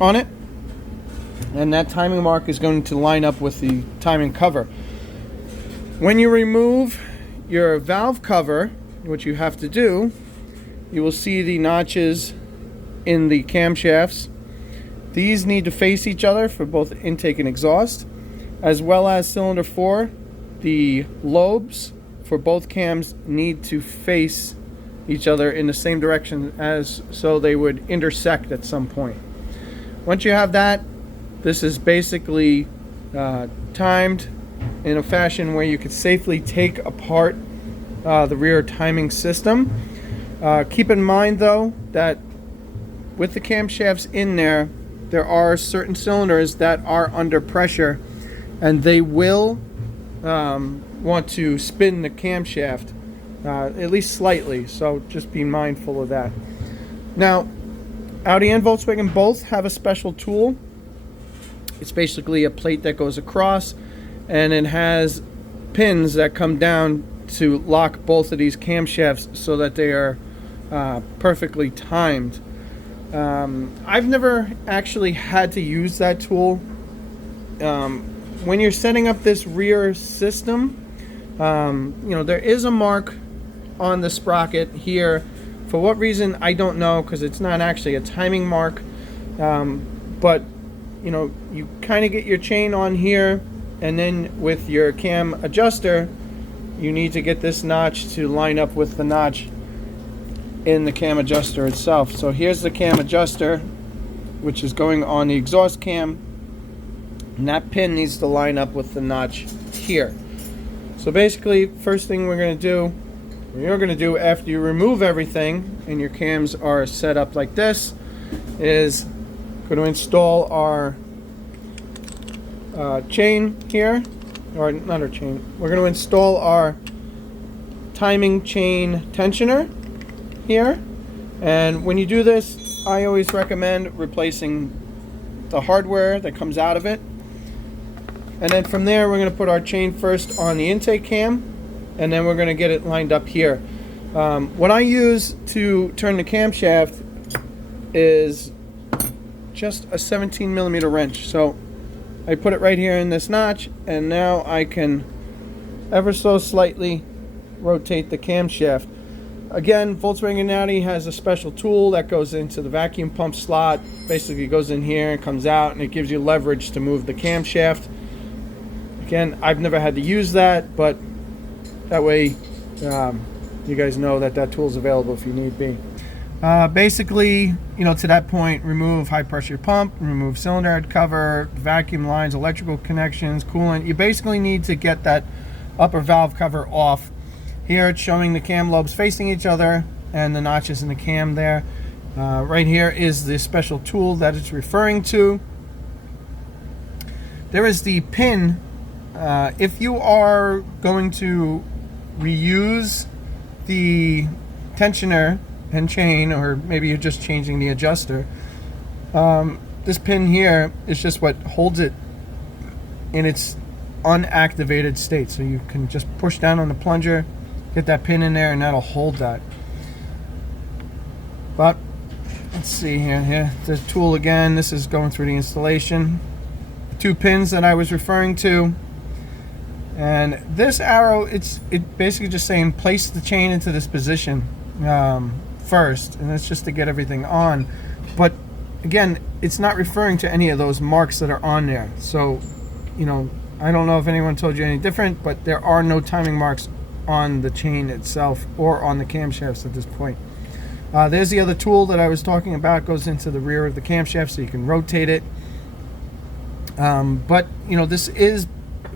on it, and that timing mark is going to line up with the timing cover. When you remove your valve cover, what you have to do, you will see the notches in the camshafts. These need to face each other for both intake and exhaust, as well as cylinder 4. The lobes for both cams need to face each other in the same direction, as so they would intersect at some point. Once you have that, this is basically timed in a fashion where you could safely take apart the rear timing system. Keep in mind though that with the camshafts in there, there are certain cylinders that are under pressure, and they will want to spin the camshaft at least slightly, so just be mindful of that. Now, Audi and Volkswagen both have a special tool. It's basically a plate that goes across, and it has pins that come down to lock both of these camshafts so that they are perfectly timed. I've never actually had to use that tool. When you're setting up this rear system, There is a mark on the sprocket here. For what reason, I don't know, because it's not actually a timing mark. But you kind of get your chain on here, and then with your cam adjuster, you need to get this notch to line up with the notch in the cam adjuster itself. So here's the cam adjuster, which is going on the exhaust cam, and that pin needs to line up with the notch here. So basically, first thing you're going to do after you remove everything and your cams are set up like this is going to install our chain here, or not our chain. We're going to install our timing chain tensioner here, and when you do this, I always recommend replacing the hardware that comes out of it. And then from there, we're going to put our chain first on the intake cam, and then we're going to get it lined up here. What I use to turn the camshaft is just a 17mm wrench. So I put it right here in this notch, and now I can ever so slightly rotate the camshaft. Again, Volkswagen Audi has a special tool that goes into the vacuum pump slot. Basically goes in here and comes out, and it gives you leverage to move the camshaft. Again, I've never had to use that, but that way you guys know that that tool is available if you need be. Basically, to that point, remove high pressure pump, remove cylinder head cover, vacuum lines, electrical connections, coolant. You basically need to get that upper valve cover off. Here it's showing the cam lobes facing each other and the notches in the cam there. Right here is the special tool that it's referring to. There is the pin. If you are going to reuse the tensioner and chain, or maybe you're just changing the adjuster, this pin here is just what holds it in its unactivated state. So you can just push down on the plunger, get that pin in there, and that'll hold that. But let's see here. The tool again, this is going through the installation. The two pins that I was referring to. And this arrow, it's basically just saying place the chain into this position first, and that's just to get everything on. But again, it's not referring to any of those marks that are on there. So, I don't know if anyone told you any different, but there are no timing marks on the chain itself or on the camshafts at this point. There's the other tool that I was talking about. It goes into the rear of the camshaft so you can rotate it. But this is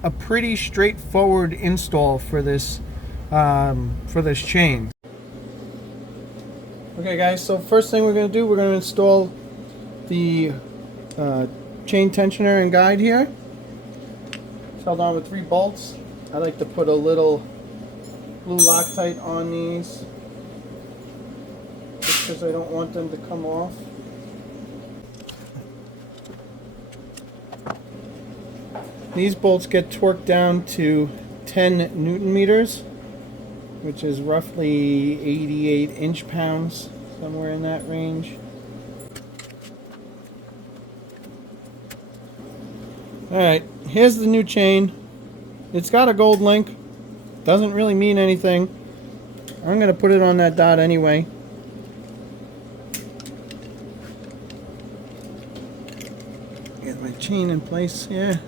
a pretty straightforward install for this chain. Okay guys, so first thing we're going to do, we're going to install the chain tensioner and guide here. It's held on with 3 bolts. I like to put a little blue Loctite on these just because I don't want them to come off. These bolts get torqued down to 10 Newton meters, which is roughly 88 inch-pounds, somewhere in that range. Alright, here's the new chain. It's got a gold link. Doesn't really mean anything. I'm going to put it on that dot anyway. Get my chain in place here.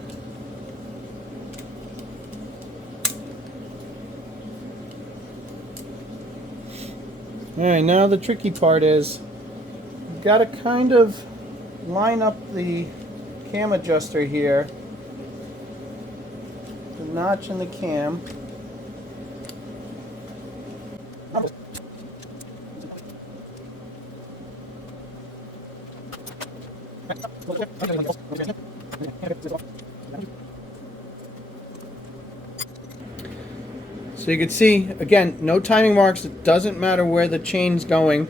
Alright, now the tricky part is you've got to kind of line up the cam adjuster here, the notch in the cam. So you can see, again, no timing marks. It doesn't matter where the chain's going.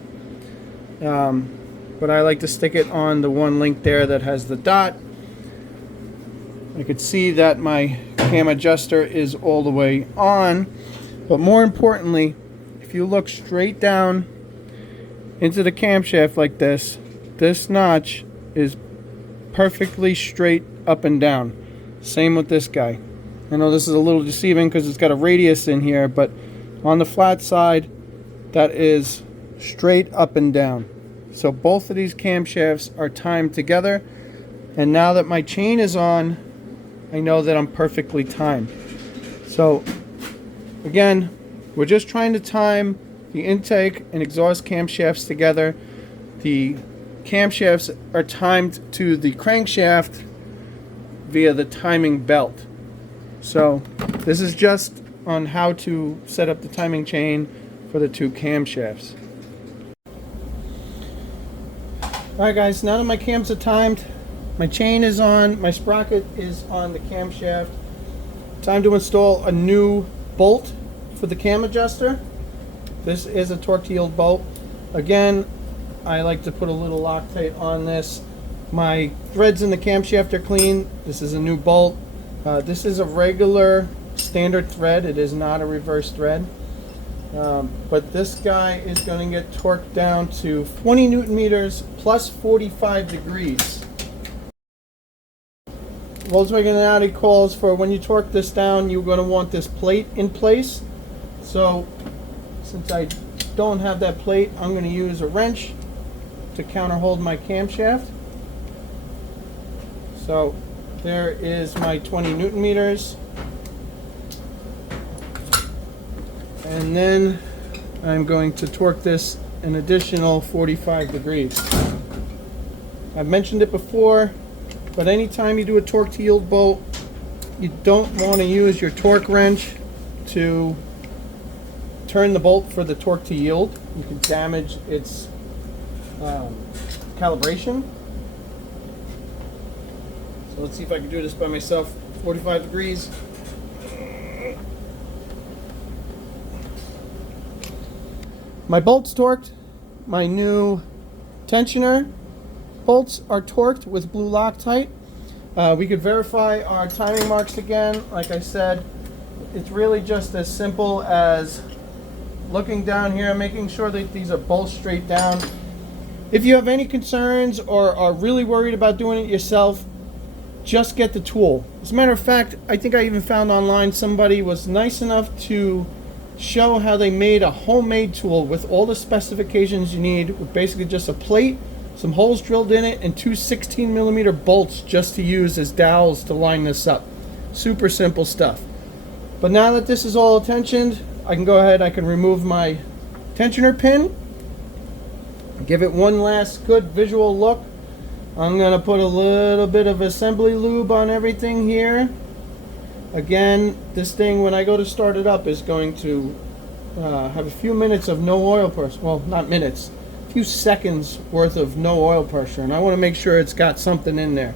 But I like to stick it on the one link there that has the dot. I could see that my cam adjuster is all the way on. But more importantly, if you look straight down into the camshaft like this, this notch is perfectly straight up and down. Same with this guy. I know this is a little deceiving because it's got a radius in here, but on the flat side, that is straight up and down. So both of these camshafts are timed together, and now that my chain is on, I know that I'm perfectly timed. So again, we're just trying to time the intake and exhaust camshafts together. The camshafts are timed to the crankshaft via the timing belt. So this is just on how to set up the timing chain for the two camshafts. Alright guys, now that my cams are timed, my chain is on, my sprocket is on the camshaft. Time to install a new bolt for the cam adjuster. This is a torque to yield bolt. Again, I like to put a little Loctite on this. My threads in the camshaft are clean. This is a new bolt. This is a regular standard thread. It is not a reverse thread. But this guy is going to get torqued down to 20 Newton meters plus 45 degrees. Volkswagen and Audi calls for when you torque this down, you're going to want this plate in place. So since I don't have that plate, I'm going to use a wrench to counter hold my camshaft. So there is my 20 Newton meters. And then I'm going to torque this an additional 45 degrees. I've mentioned it before, but anytime you do a torque to yield bolt, you don't want to use your torque wrench to turn the bolt for the torque to yield. You can damage its calibration. So let's see if I can do this by myself. 45 degrees. My bolt's torqued. My new tensioner bolts are torqued with blue Loctite. We could verify our timing marks again. Like I said, it's really just as simple as looking down here, making sure that these are both straight down. If you have any concerns or are really worried about doing it yourself, just get the tool. As a matter of fact, I think I even found online somebody was nice enough to show how they made a homemade tool with all the specifications you need, with basically just a plate, some holes drilled in it, and two 16mm bolts just to use as dowels to line this up. Super simple stuff. But now that this is all tensioned, I can go ahead, I can remove my tensioner pin, give it one last good visual look. I'm going to put a little bit of assembly lube on everything here. Again, this thing, when I go to start it up, is going to have a few minutes of no oil pressure. Well, not minutes, a few seconds worth of no oil pressure, and I want to make sure it's got something in there.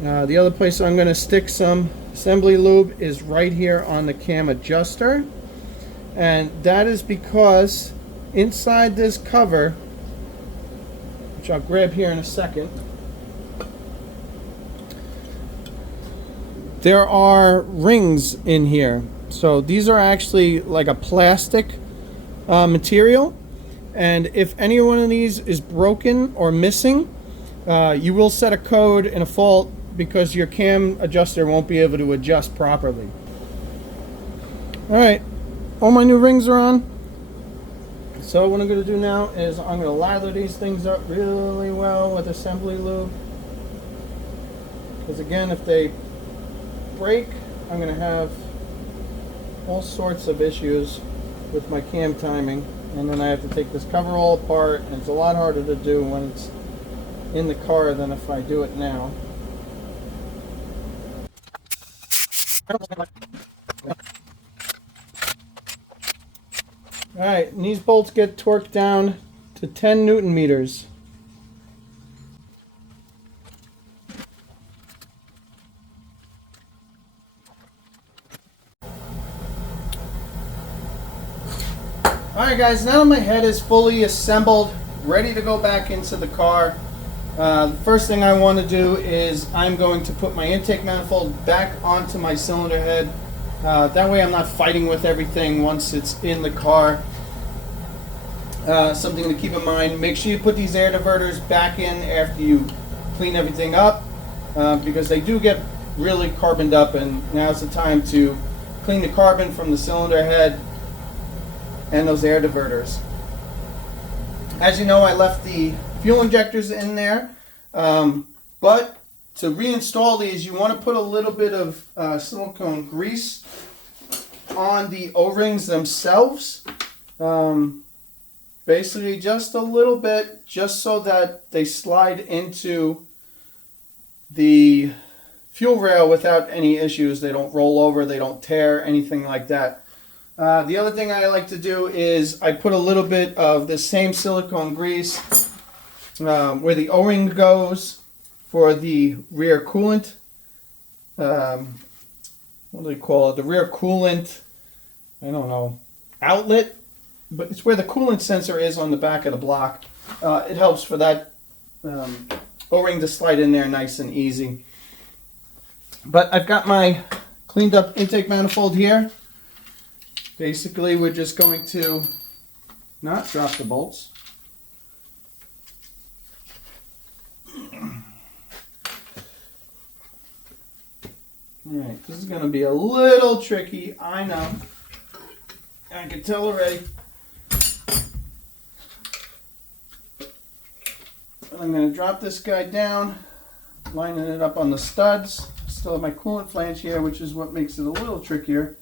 The other place I'm going to stick some assembly lube is right here on the cam adjuster, and that is because inside this cover, which I'll grab here in a second, there are rings in here. So these are actually like a plastic material, and if any one of these is broken or missing, you will set a code and a fault because your cam adjuster won't be able to adjust properly. Alright, all my new rings are on. So what I'm going to do now is I'm going to lather these things up really well with assembly lube, because again, if they break, I'm going to have all sorts of issues with my cam timing, and then I have to take this cover all apart, and it's a lot harder to do when it's in the car than if I do it now. Alright, and these bolts get torqued down to 10 Newton meters. Alright guys, now my head is fully assembled, ready to go back into the car. The first thing I want to do is I'm going to put my intake manifold back onto my cylinder head. That way I'm not fighting with everything once it's in the car. Something to keep in mind, make sure you put these air diverters back in after you clean everything up, because they do get really carboned up, and now's the time to clean the carbon from the cylinder head and those air diverters. As you know, I left the fuel injectors in there, but to reinstall these, you want to put a little bit of silicone grease on the O-rings themselves. Basically just a little bit, just so that they slide into the fuel rail without any issues. They don't roll over, they don't tear, anything like that. The other thing I like to do is I put a little bit of the same silicone grease where the O-ring goes for the rear coolant. What do they call it? The rear coolant, I don't know, outlet. But it's where the coolant sensor is on the back of the block. It helps for that O-ring to slide in there nice and easy. But I've got my cleaned up intake manifold here. Basically, we're just going to not drop the bolts. Alright, this is going to be a little tricky, I know. I can tell already. I'm going to drop this guy down, lining it up on the studs. Still have my coolant flange here, which is what makes it a little trickier.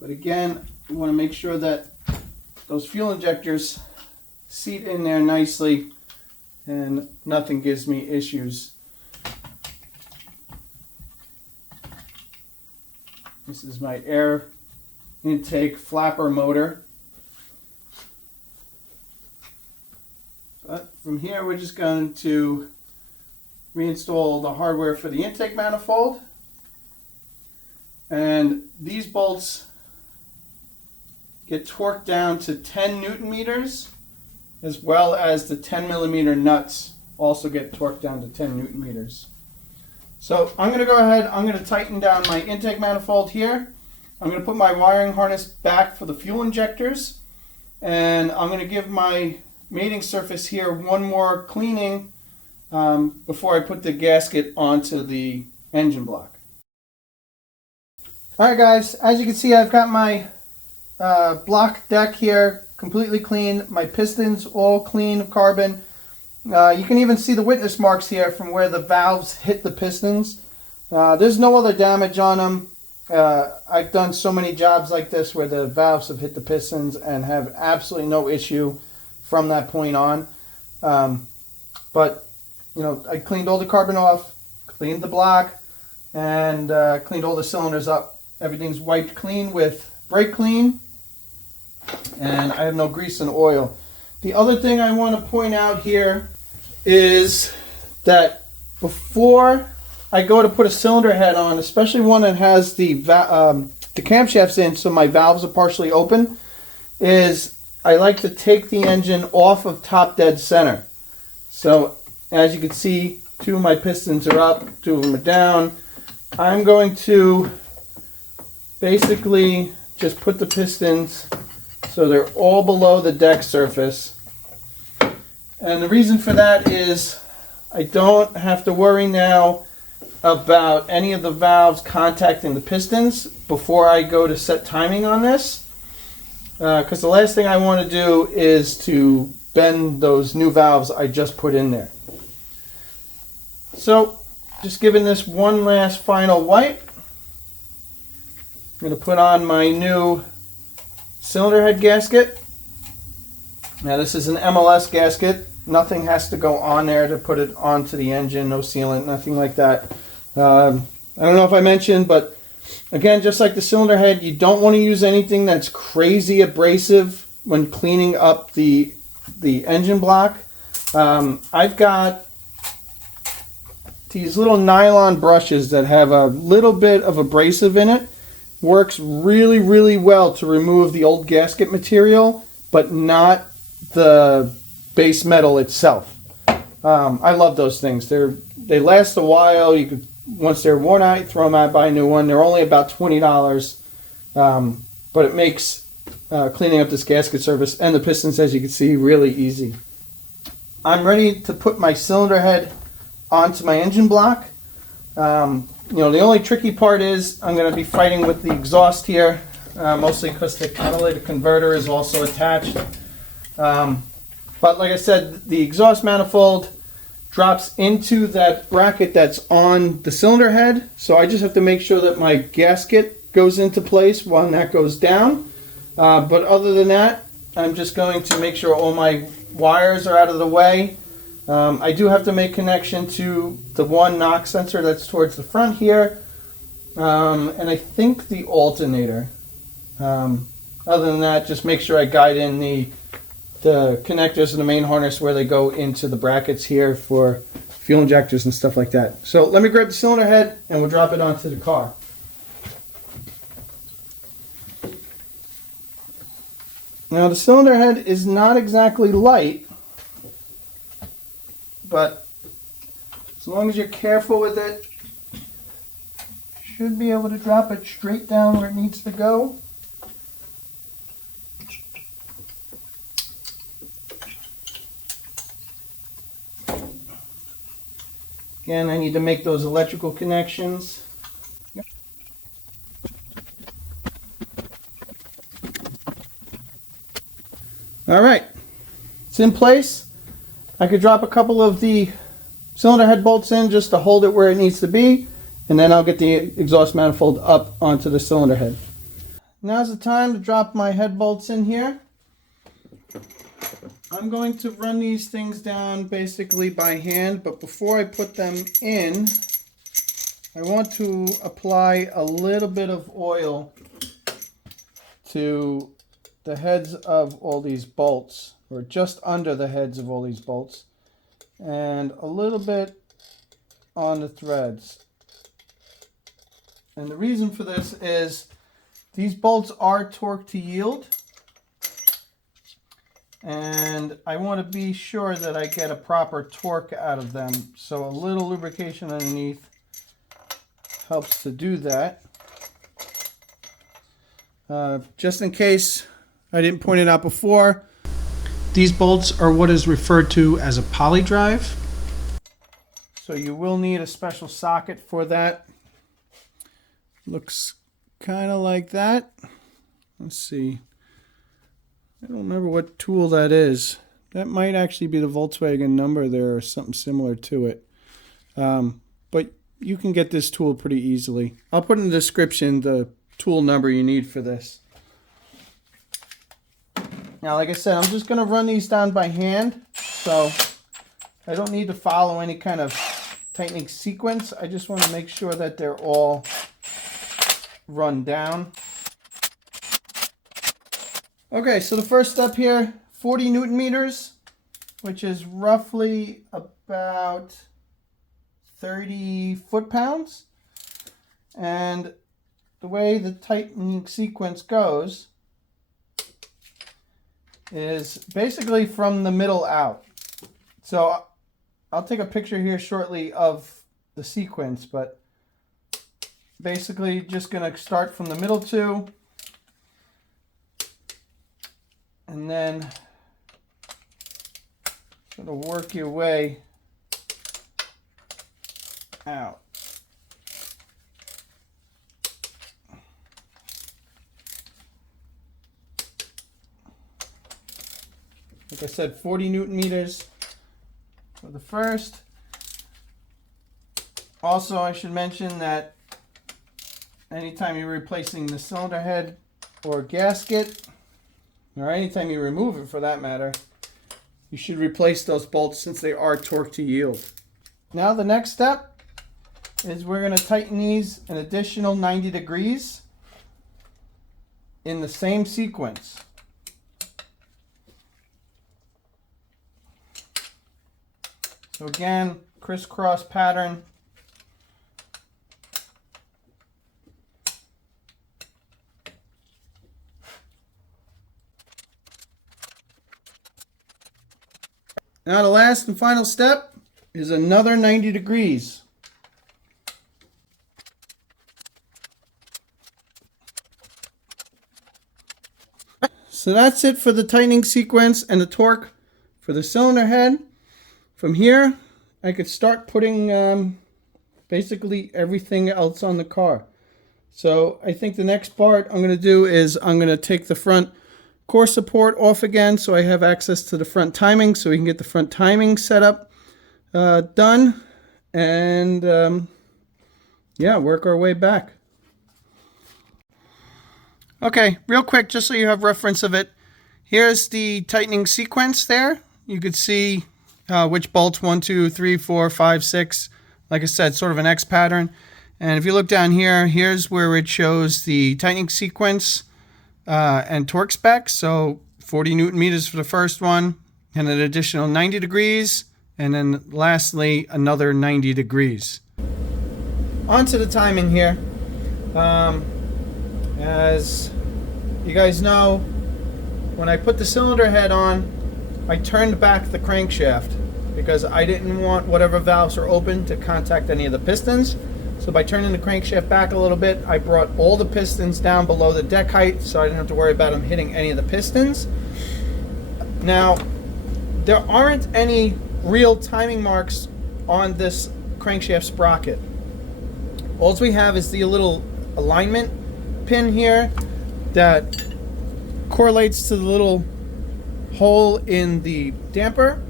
But again, you want to make sure that those fuel injectors seat in there nicely and nothing gives me issues. This is my air intake flapper motor. But from here, we're just going to reinstall the hardware for the intake manifold. And these bolts get torqued down to 10 Newton meters, as well as the 10 millimeter nuts also get torqued down to 10 Newton meters. So I'm going to go ahead, I'm going to tighten down my intake manifold here. I'm going to put my wiring harness back for the fuel injectors. And I'm going to give my mating surface here one more cleaning before I put the gasket onto the engine block. Alright guys, as you can see, I've got my block deck here completely clean, my pistons all clean of carbon. You can even see the witness marks here from where the valves hit the pistons. There's no other damage on them. I've done so many jobs like this where the valves have hit the pistons and have absolutely no issue from that point on. But you know, I cleaned all the carbon off, cleaned the block, and cleaned all the cylinders up. Everything's wiped clean with brake clean, and I have no grease and oil. The other thing I want to point out here is that before I go to put a cylinder head on, especially one that has the camshafts in so my valves are partially open, is I like to take the engine off of top dead center. So as you can see, two of my pistons are up, two of them are down. I'm going to basically just put the pistons so they're all below the deck surface. And the reason for that is I don't have to worry now about any of the valves contacting the pistons before I go to set timing on this. Because the last thing I want to do is to bend those new valves I just put in there. So just giving this one last final wipe. I'm going to put on my new cylinder head gasket. Now this is an MLS gasket. Nothing has to go on there to put it onto the engine. No sealant, nothing like that. I don't know if I mentioned, but again, just like the cylinder head, you don't want to use anything that's crazy abrasive when cleaning up the engine block. I've got these little nylon brushes that have a little bit of abrasive in it. Works really, really well to remove the old gasket material, but not the base metal itself. I love those things. They last a while. You could, once they're worn out, you throw them out, buy a new one. They're only about $20, but it makes cleaning up this gasket surface and the pistons, as you can see, really easy. I'm ready to put my cylinder head onto my engine block. You know, the only tricky part is I'm going to be fighting with the exhaust here, mostly because the catalytic converter is also attached. But like I said, the exhaust manifold drops into that bracket that's on the cylinder head. So I just have to make sure that my gasket goes into place when that goes down. But other than that, I'm just going to make sure all my wires are out of the way. I do have to make connection to the one knock sensor that's towards the front here, and I think the alternator. Other than that, just make sure I guide in the connectors in the main harness where they go into the brackets here for fuel injectors and stuff like that. So let me grab the cylinder head and we'll drop it onto the car. Now the cylinder head is not exactly light, but as long as you're careful with it, you should be able to drop it straight down where it needs to go. Again, I need to make those electrical connections. All right, it's in place. I could drop a couple of the cylinder head bolts in just to hold it where it needs to be, and then I'll get the exhaust manifold up onto the cylinder head. Now's the time to drop my head bolts in here. I'm going to run these things down basically by hand, but before I put them in, I want to apply a little bit of oil to the heads of all these bolts, or just under the heads of all these bolts, and a little bit on the threads. And the reason for this is these bolts are torque to yield, and I want to be sure that I get a proper torque out of them. So a little lubrication underneath helps to do that. Just in case I didn't point it out before, these bolts are what is referred to as a poly drive. So you will need a special socket for that. Looks kind of like that. Let's see. I don't remember what tool that is. That might actually be the Volkswagen number there or something similar to it. But you can get this tool pretty easily. I'll put in the description the tool number you need for this. Now, like I said, I'm just going to run these down by hand, so I don't need to follow any kind of tightening sequence. I just want to make sure that they're all run down. Okay, so the first step here, 40 Newton meters, which is roughly about 30 foot-pounds. And the way the tightening sequence goes is basically from the middle out. So I'll take a picture here shortly of the sequence, but basically just going to start from the middle two, and then sort of work your way out. Like I said, 40 Newton meters for the first. Also, I should mention that anytime you're replacing the cylinder head or gasket, or anytime you remove it for that matter, you should replace those bolts since they are torque to yield. Now the next step is we're going to tighten these an additional 90 degrees in the same sequence. So again, crisscross pattern. Now the last and final step is another 90 degrees. So that's it for the tightening sequence and the torque for the cylinder head. from here, I could start putting basically everything else on the car. So I think the next part I'm going to do is I'm going to take the front core support off again so I have access to the front timing so we can get the front timing set up done, and yeah, work our way back. Okay, real quick, just so you have reference of it, here's the tightening sequence there. You could see which bolts, 1, 2, 3, 4, 5, 6, like I said, sort of an X pattern. And if you look down here, here's where it shows the tightening sequence and torque specs. So 40 Newton meters for the first one, and an additional 90 degrees, and then lastly another 90 degrees. Onto the timing here. As you guys know, when I put the cylinder head on, I turned back the crankshaft because I didn't want whatever valves are open to contact any of the pistons. So by turning the crankshaft back a little bit, I brought all the pistons down below the deck height so I didn't have to worry about them hitting any of the pistons. Now, there aren't any real timing marks on this crankshaft sprocket. All we have is the little alignment pin here that correlates to the little hole in the damper.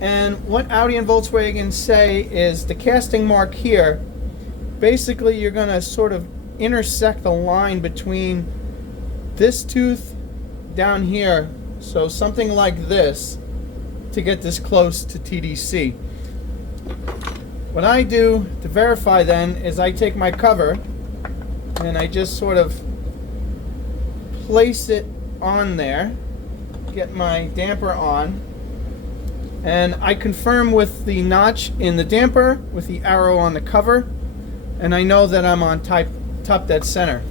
And what Audi and Volkswagen say is the casting mark here, basically you're going to sort of intersect the line between this tooth down here, so something like this, to get this close to TDC. What I do to verify then is I take my cover and I just sort of place it on there, get my damper on, and I confirm with the notch in the damper with the arrow on the cover, and I know that I'm on top dead center.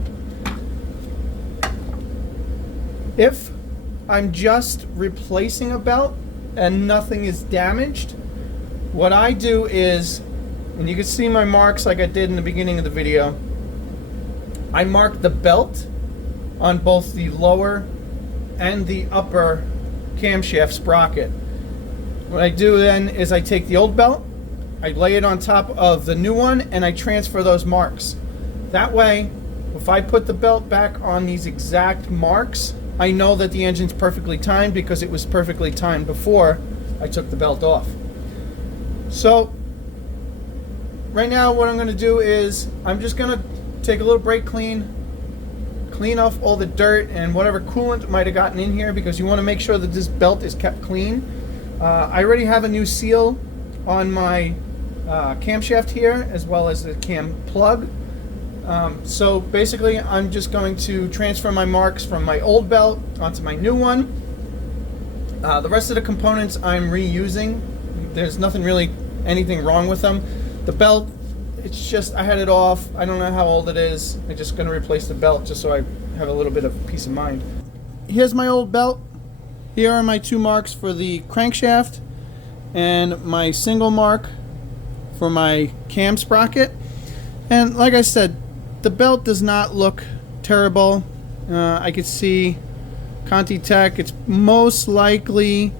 If I'm just replacing a belt and nothing is damaged, what I do is, and you can see my marks like I did in the beginning of the video, I mark the belt on both the lower and the upper camshaft sprocket. What I do then is I take the old belt, I lay it on top of the new one, and I transfer those marks. That way, if I put the belt back on these exact marks, I know that the engine's perfectly timed because it was perfectly timed before I took the belt off. So, right now what I'm going to do is I'm just going to take a little brake clean off all the dirt and whatever coolant might have gotten in here, because you want to make sure that this belt is kept clean. I already have a new seal on my camshaft here, as well as the cam plug. So basically I'm just going to transfer my marks from my old belt onto my new one. The rest of the components I'm reusing. There's nothing really, anything wrong with them. The belt, it's just, I had it off. I don't know how old it is. I'm just going to replace the belt just so I have a little bit of peace of mind. Here's my old belt. Here are my two marks for the crankshaft and my single mark for my cam sprocket. And like I said, the belt does not look terrible. I could see Conti Tech. It's most likely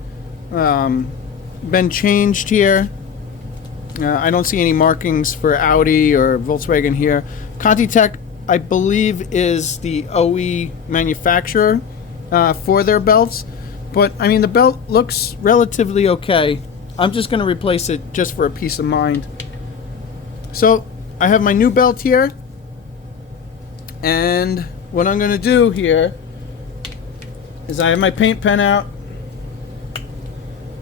been changed here. I don't see any markings for Audi or Volkswagen here. Conti Tech, I believe, is the OE manufacturer for their belts. But, I mean, the belt looks relatively okay. I'm just going to replace it just for a peace of mind. So, I have my new belt here. And what I'm going to do here is I have my paint pen out.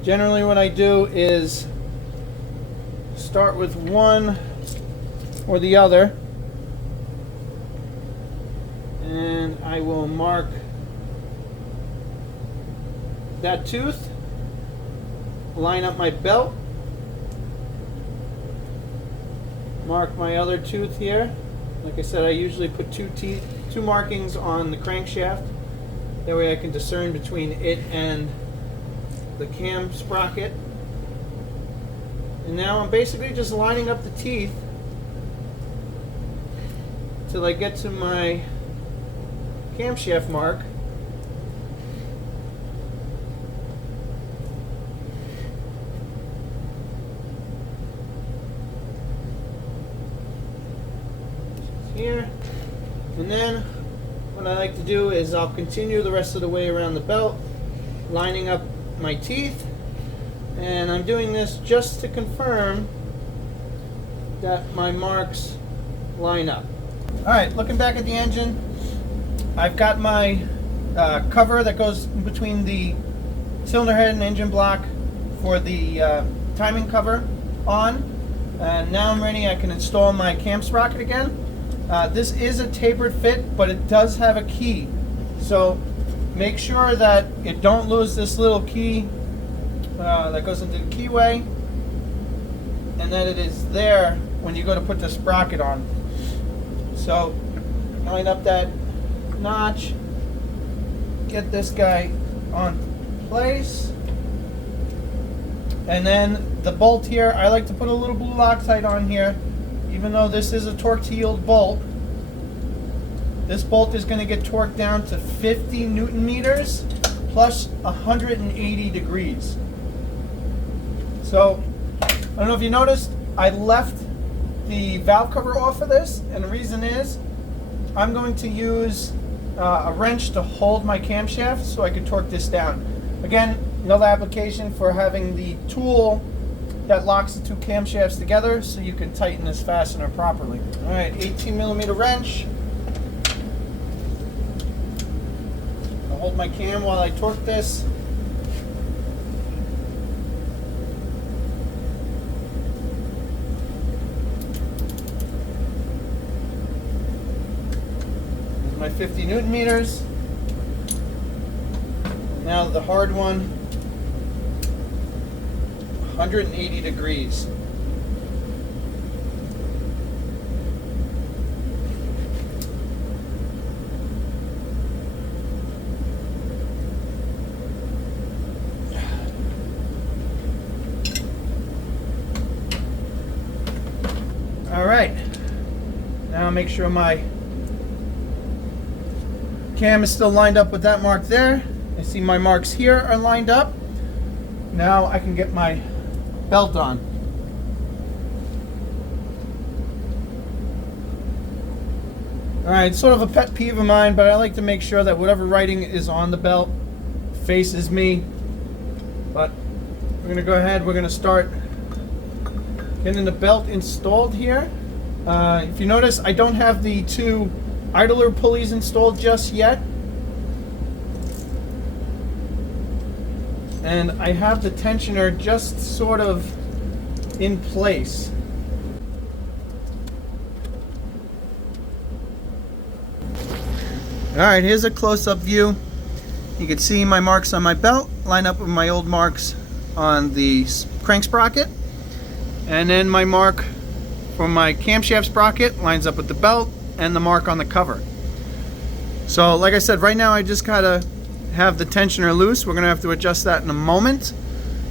Generally what I do is start with one or the other. And I will mark that tooth, line up my belt, mark my other tooth here. Like I said, I usually put two markings on the crankshaft. That way I can discern between it and the cam sprocket. And now I'm basically just lining up the teeth till I get to my camshaft mark. here. And then what I like to do is I'll continue the rest of the way around the belt, lining up my teeth. And I'm doing this just to confirm that my marks line up. Alright, looking back at the engine, I've got my cover that goes in between the cylinder head and engine block for the timing cover on. And now I'm ready. I can install my cam sprocket again. This is a tapered fit, but it does have a key. So make sure that you don't lose this little key that goes into the keyway, and that it is there when you go to put the sprocket on. So line up that notch, get this guy on place, and then the bolt here, I like to put a little blue Loctite on here. Even though this is a torque to yield bolt, this bolt is going to get torqued down to 50 Newton meters plus 180 degrees. So I don't know if you noticed, I left the valve cover off of this, and the reason is I'm going to use a wrench to hold my camshaft so I can torque this down. Again, another application for having the tool that locks the two camshafts together so you can tighten this fastener properly. Alright, 18mm wrench. I'll hold my cam while I torque this. Here's my 50 Newton meters. Now the hard one, 180 degrees. All right, now make sure my cam is still lined up with that mark there. I see my marks here are lined up. Now I can get my belt on. Alright, sort of a pet peeve of mine, but I like to make sure that whatever writing is on the belt faces me. But we're going to go ahead, we're going to start getting the belt installed here. If you notice, I don't have the two idler pulleys installed just yet. And I have the tensioner just sort of in place. Alright, here's a close-up view. You can see my marks on my belt line up with my old marks on the crank sprocket. And then my mark for my camshaft sprocket lines up with the belt and the mark on the cover. So like I said, right now I just gotta have the tensioner loose. We're gonna have to adjust that in a moment.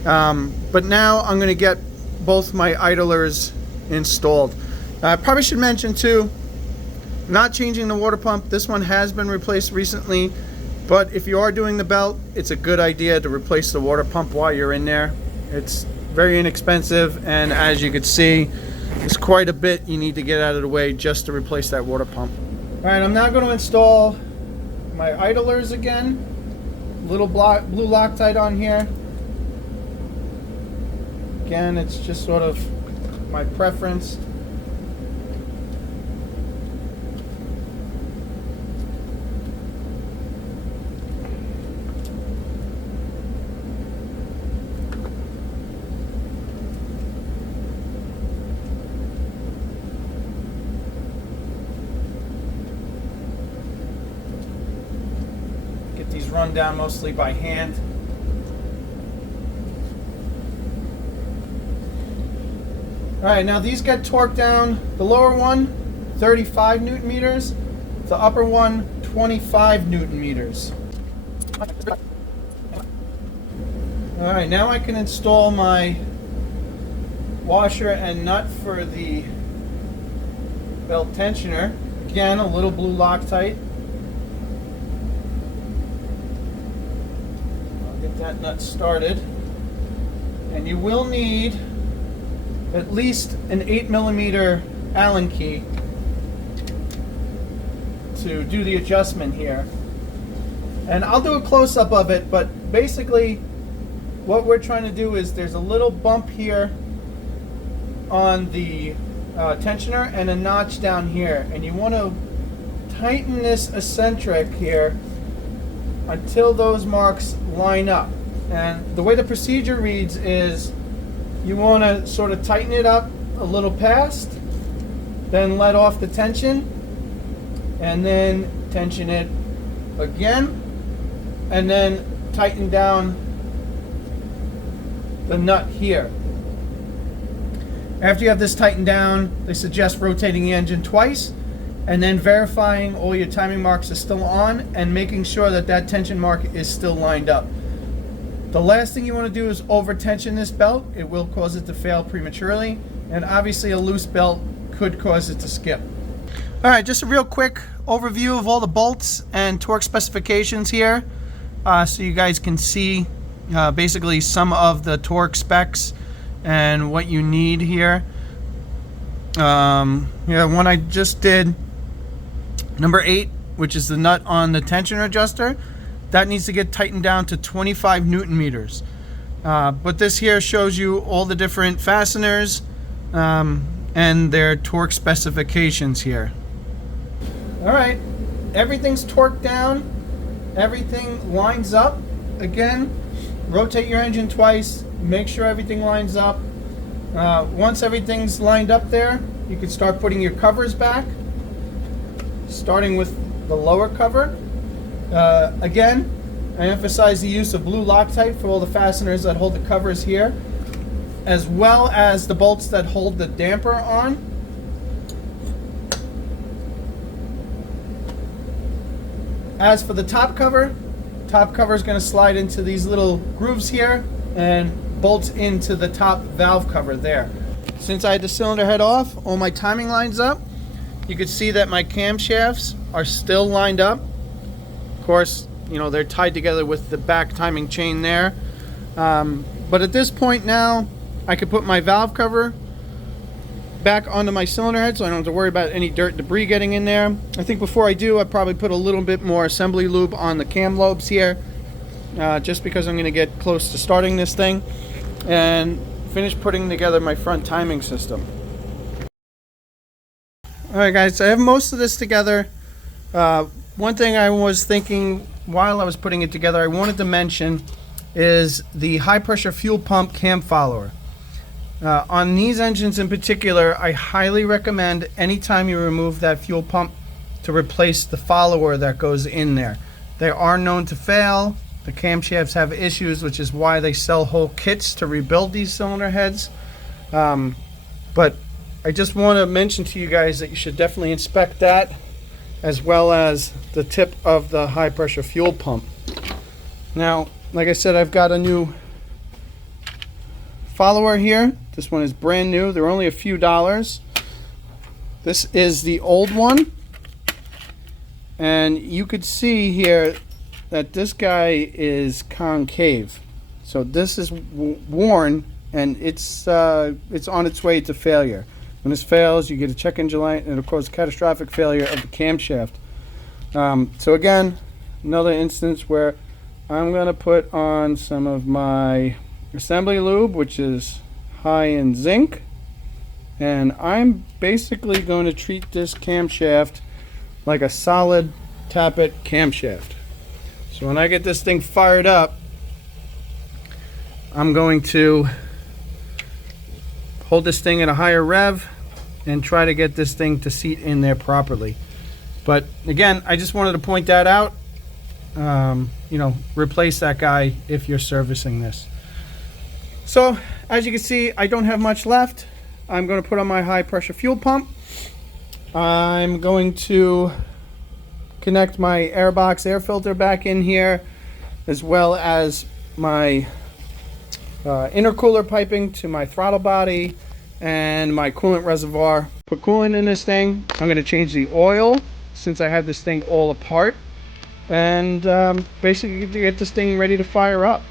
But now I'm gonna get both my idlers installed. I probably should mention too, not changing the water pump. This one has been replaced recently, but if you are doing the belt, it's a good idea to replace the water pump while you're in there. It's very inexpensive, and as you can see, it's quite a bit you need to get out of the way just to replace that water pump. All right, I'm now going to install my idlers again. Little blue Loctite on here. Again, it's just sort of my preference. These run down mostly by hand. Alright, now these get torqued down. The lower one, 35 Newton meters. The upper one, 25 Newton meters. Alright, now I can install my washer and nut for the belt tensioner. Again, a little blue Loctite. That nut started, and you will need at least an 8mm Allen key to do the adjustment here. And I'll do a close-up of it, but basically what we're trying to do is there's a little bump here on the tensioner and a notch down here, and you want to tighten this eccentric here until those marks line up. And the way the procedure reads is you want to sort of tighten it up a little past, then let off the tension, and then tension it again, and then tighten down the nut here. After you have this tightened down, they suggest rotating the engine twice and then verifying all your timing marks are still on and making sure that that tension mark is still lined up. The last thing you want to do is over tension this belt. It will cause it to fail prematurely, and obviously a loose belt could cause it to skip. All right, just a real quick overview of all the bolts and torque specifications here, so you guys can see basically some of the torque specs and what you need here. One I just did, number 8, which is the nut on the tensioner adjuster, that needs to get tightened down to 25 Newton meters. But this here shows you all the different fasteners and their torque specifications here. All right, everything's torqued down, everything lines up. Again, rotate your engine twice, make sure everything lines up. Once everything's lined up there, you can start putting your covers back, starting with the lower cover. Again, I emphasize the use of blue Loctite for all the fasteners that hold the covers here, as well as the bolts that hold the damper on. As for the top cover is going to slide into these little grooves here and bolts into the top valve cover there. Since I had the cylinder head off, all my timing lines up. You can see that my camshafts are still lined up. Of course, you know, they're tied together with the back timing chain there. But at this point now, I could put my valve cover back onto my cylinder head so I don't have to worry about any dirt debris getting in there. I think before I do, I'd probably put a little bit more assembly lube on the cam lobes here, just because I'm going to get close to starting this thing, and finish putting together my front timing system. Alright guys, so I have most of this together. One thing I was thinking while I was putting it together, I wanted to mention is the high pressure fuel pump cam follower. On these engines in particular, I highly recommend anytime you remove that fuel pump to replace the follower that goes in there. They are known to fail. The camshafts have issues, which is why they sell whole kits to rebuild these cylinder heads. But I just want to mention to you guys that you should definitely inspect that, as well as the tip of the high pressure fuel pump. Now, like I said, I've got a new follower here. This one is brand new. They're only a few dollars. This is the old one, and you could see here that this guy is concave. So this is worn, and it's on its way to failure. When this fails, you get a check engine light, and of course catastrophic failure of the camshaft. So again, another instance where I'm going to put on some of my assembly lube, which is high in zinc, and I'm basically going to treat this camshaft like a solid tappet camshaft. So when I get this thing fired up, I'm going to hold this thing at a higher rev and try to get this thing to seat in there properly. But again, I just wanted to point that out. You know, replace that guy if you're servicing this. So as you can see, I don't have much left. I'm going to put on my high pressure fuel pump. I'm going to connect my airbox air filter back in here, as well as my intercooler piping to my throttle body and my coolant reservoir. Put coolant in this thing. I'm going to change the oil since I have this thing all apart, and basically get this thing ready to fire up.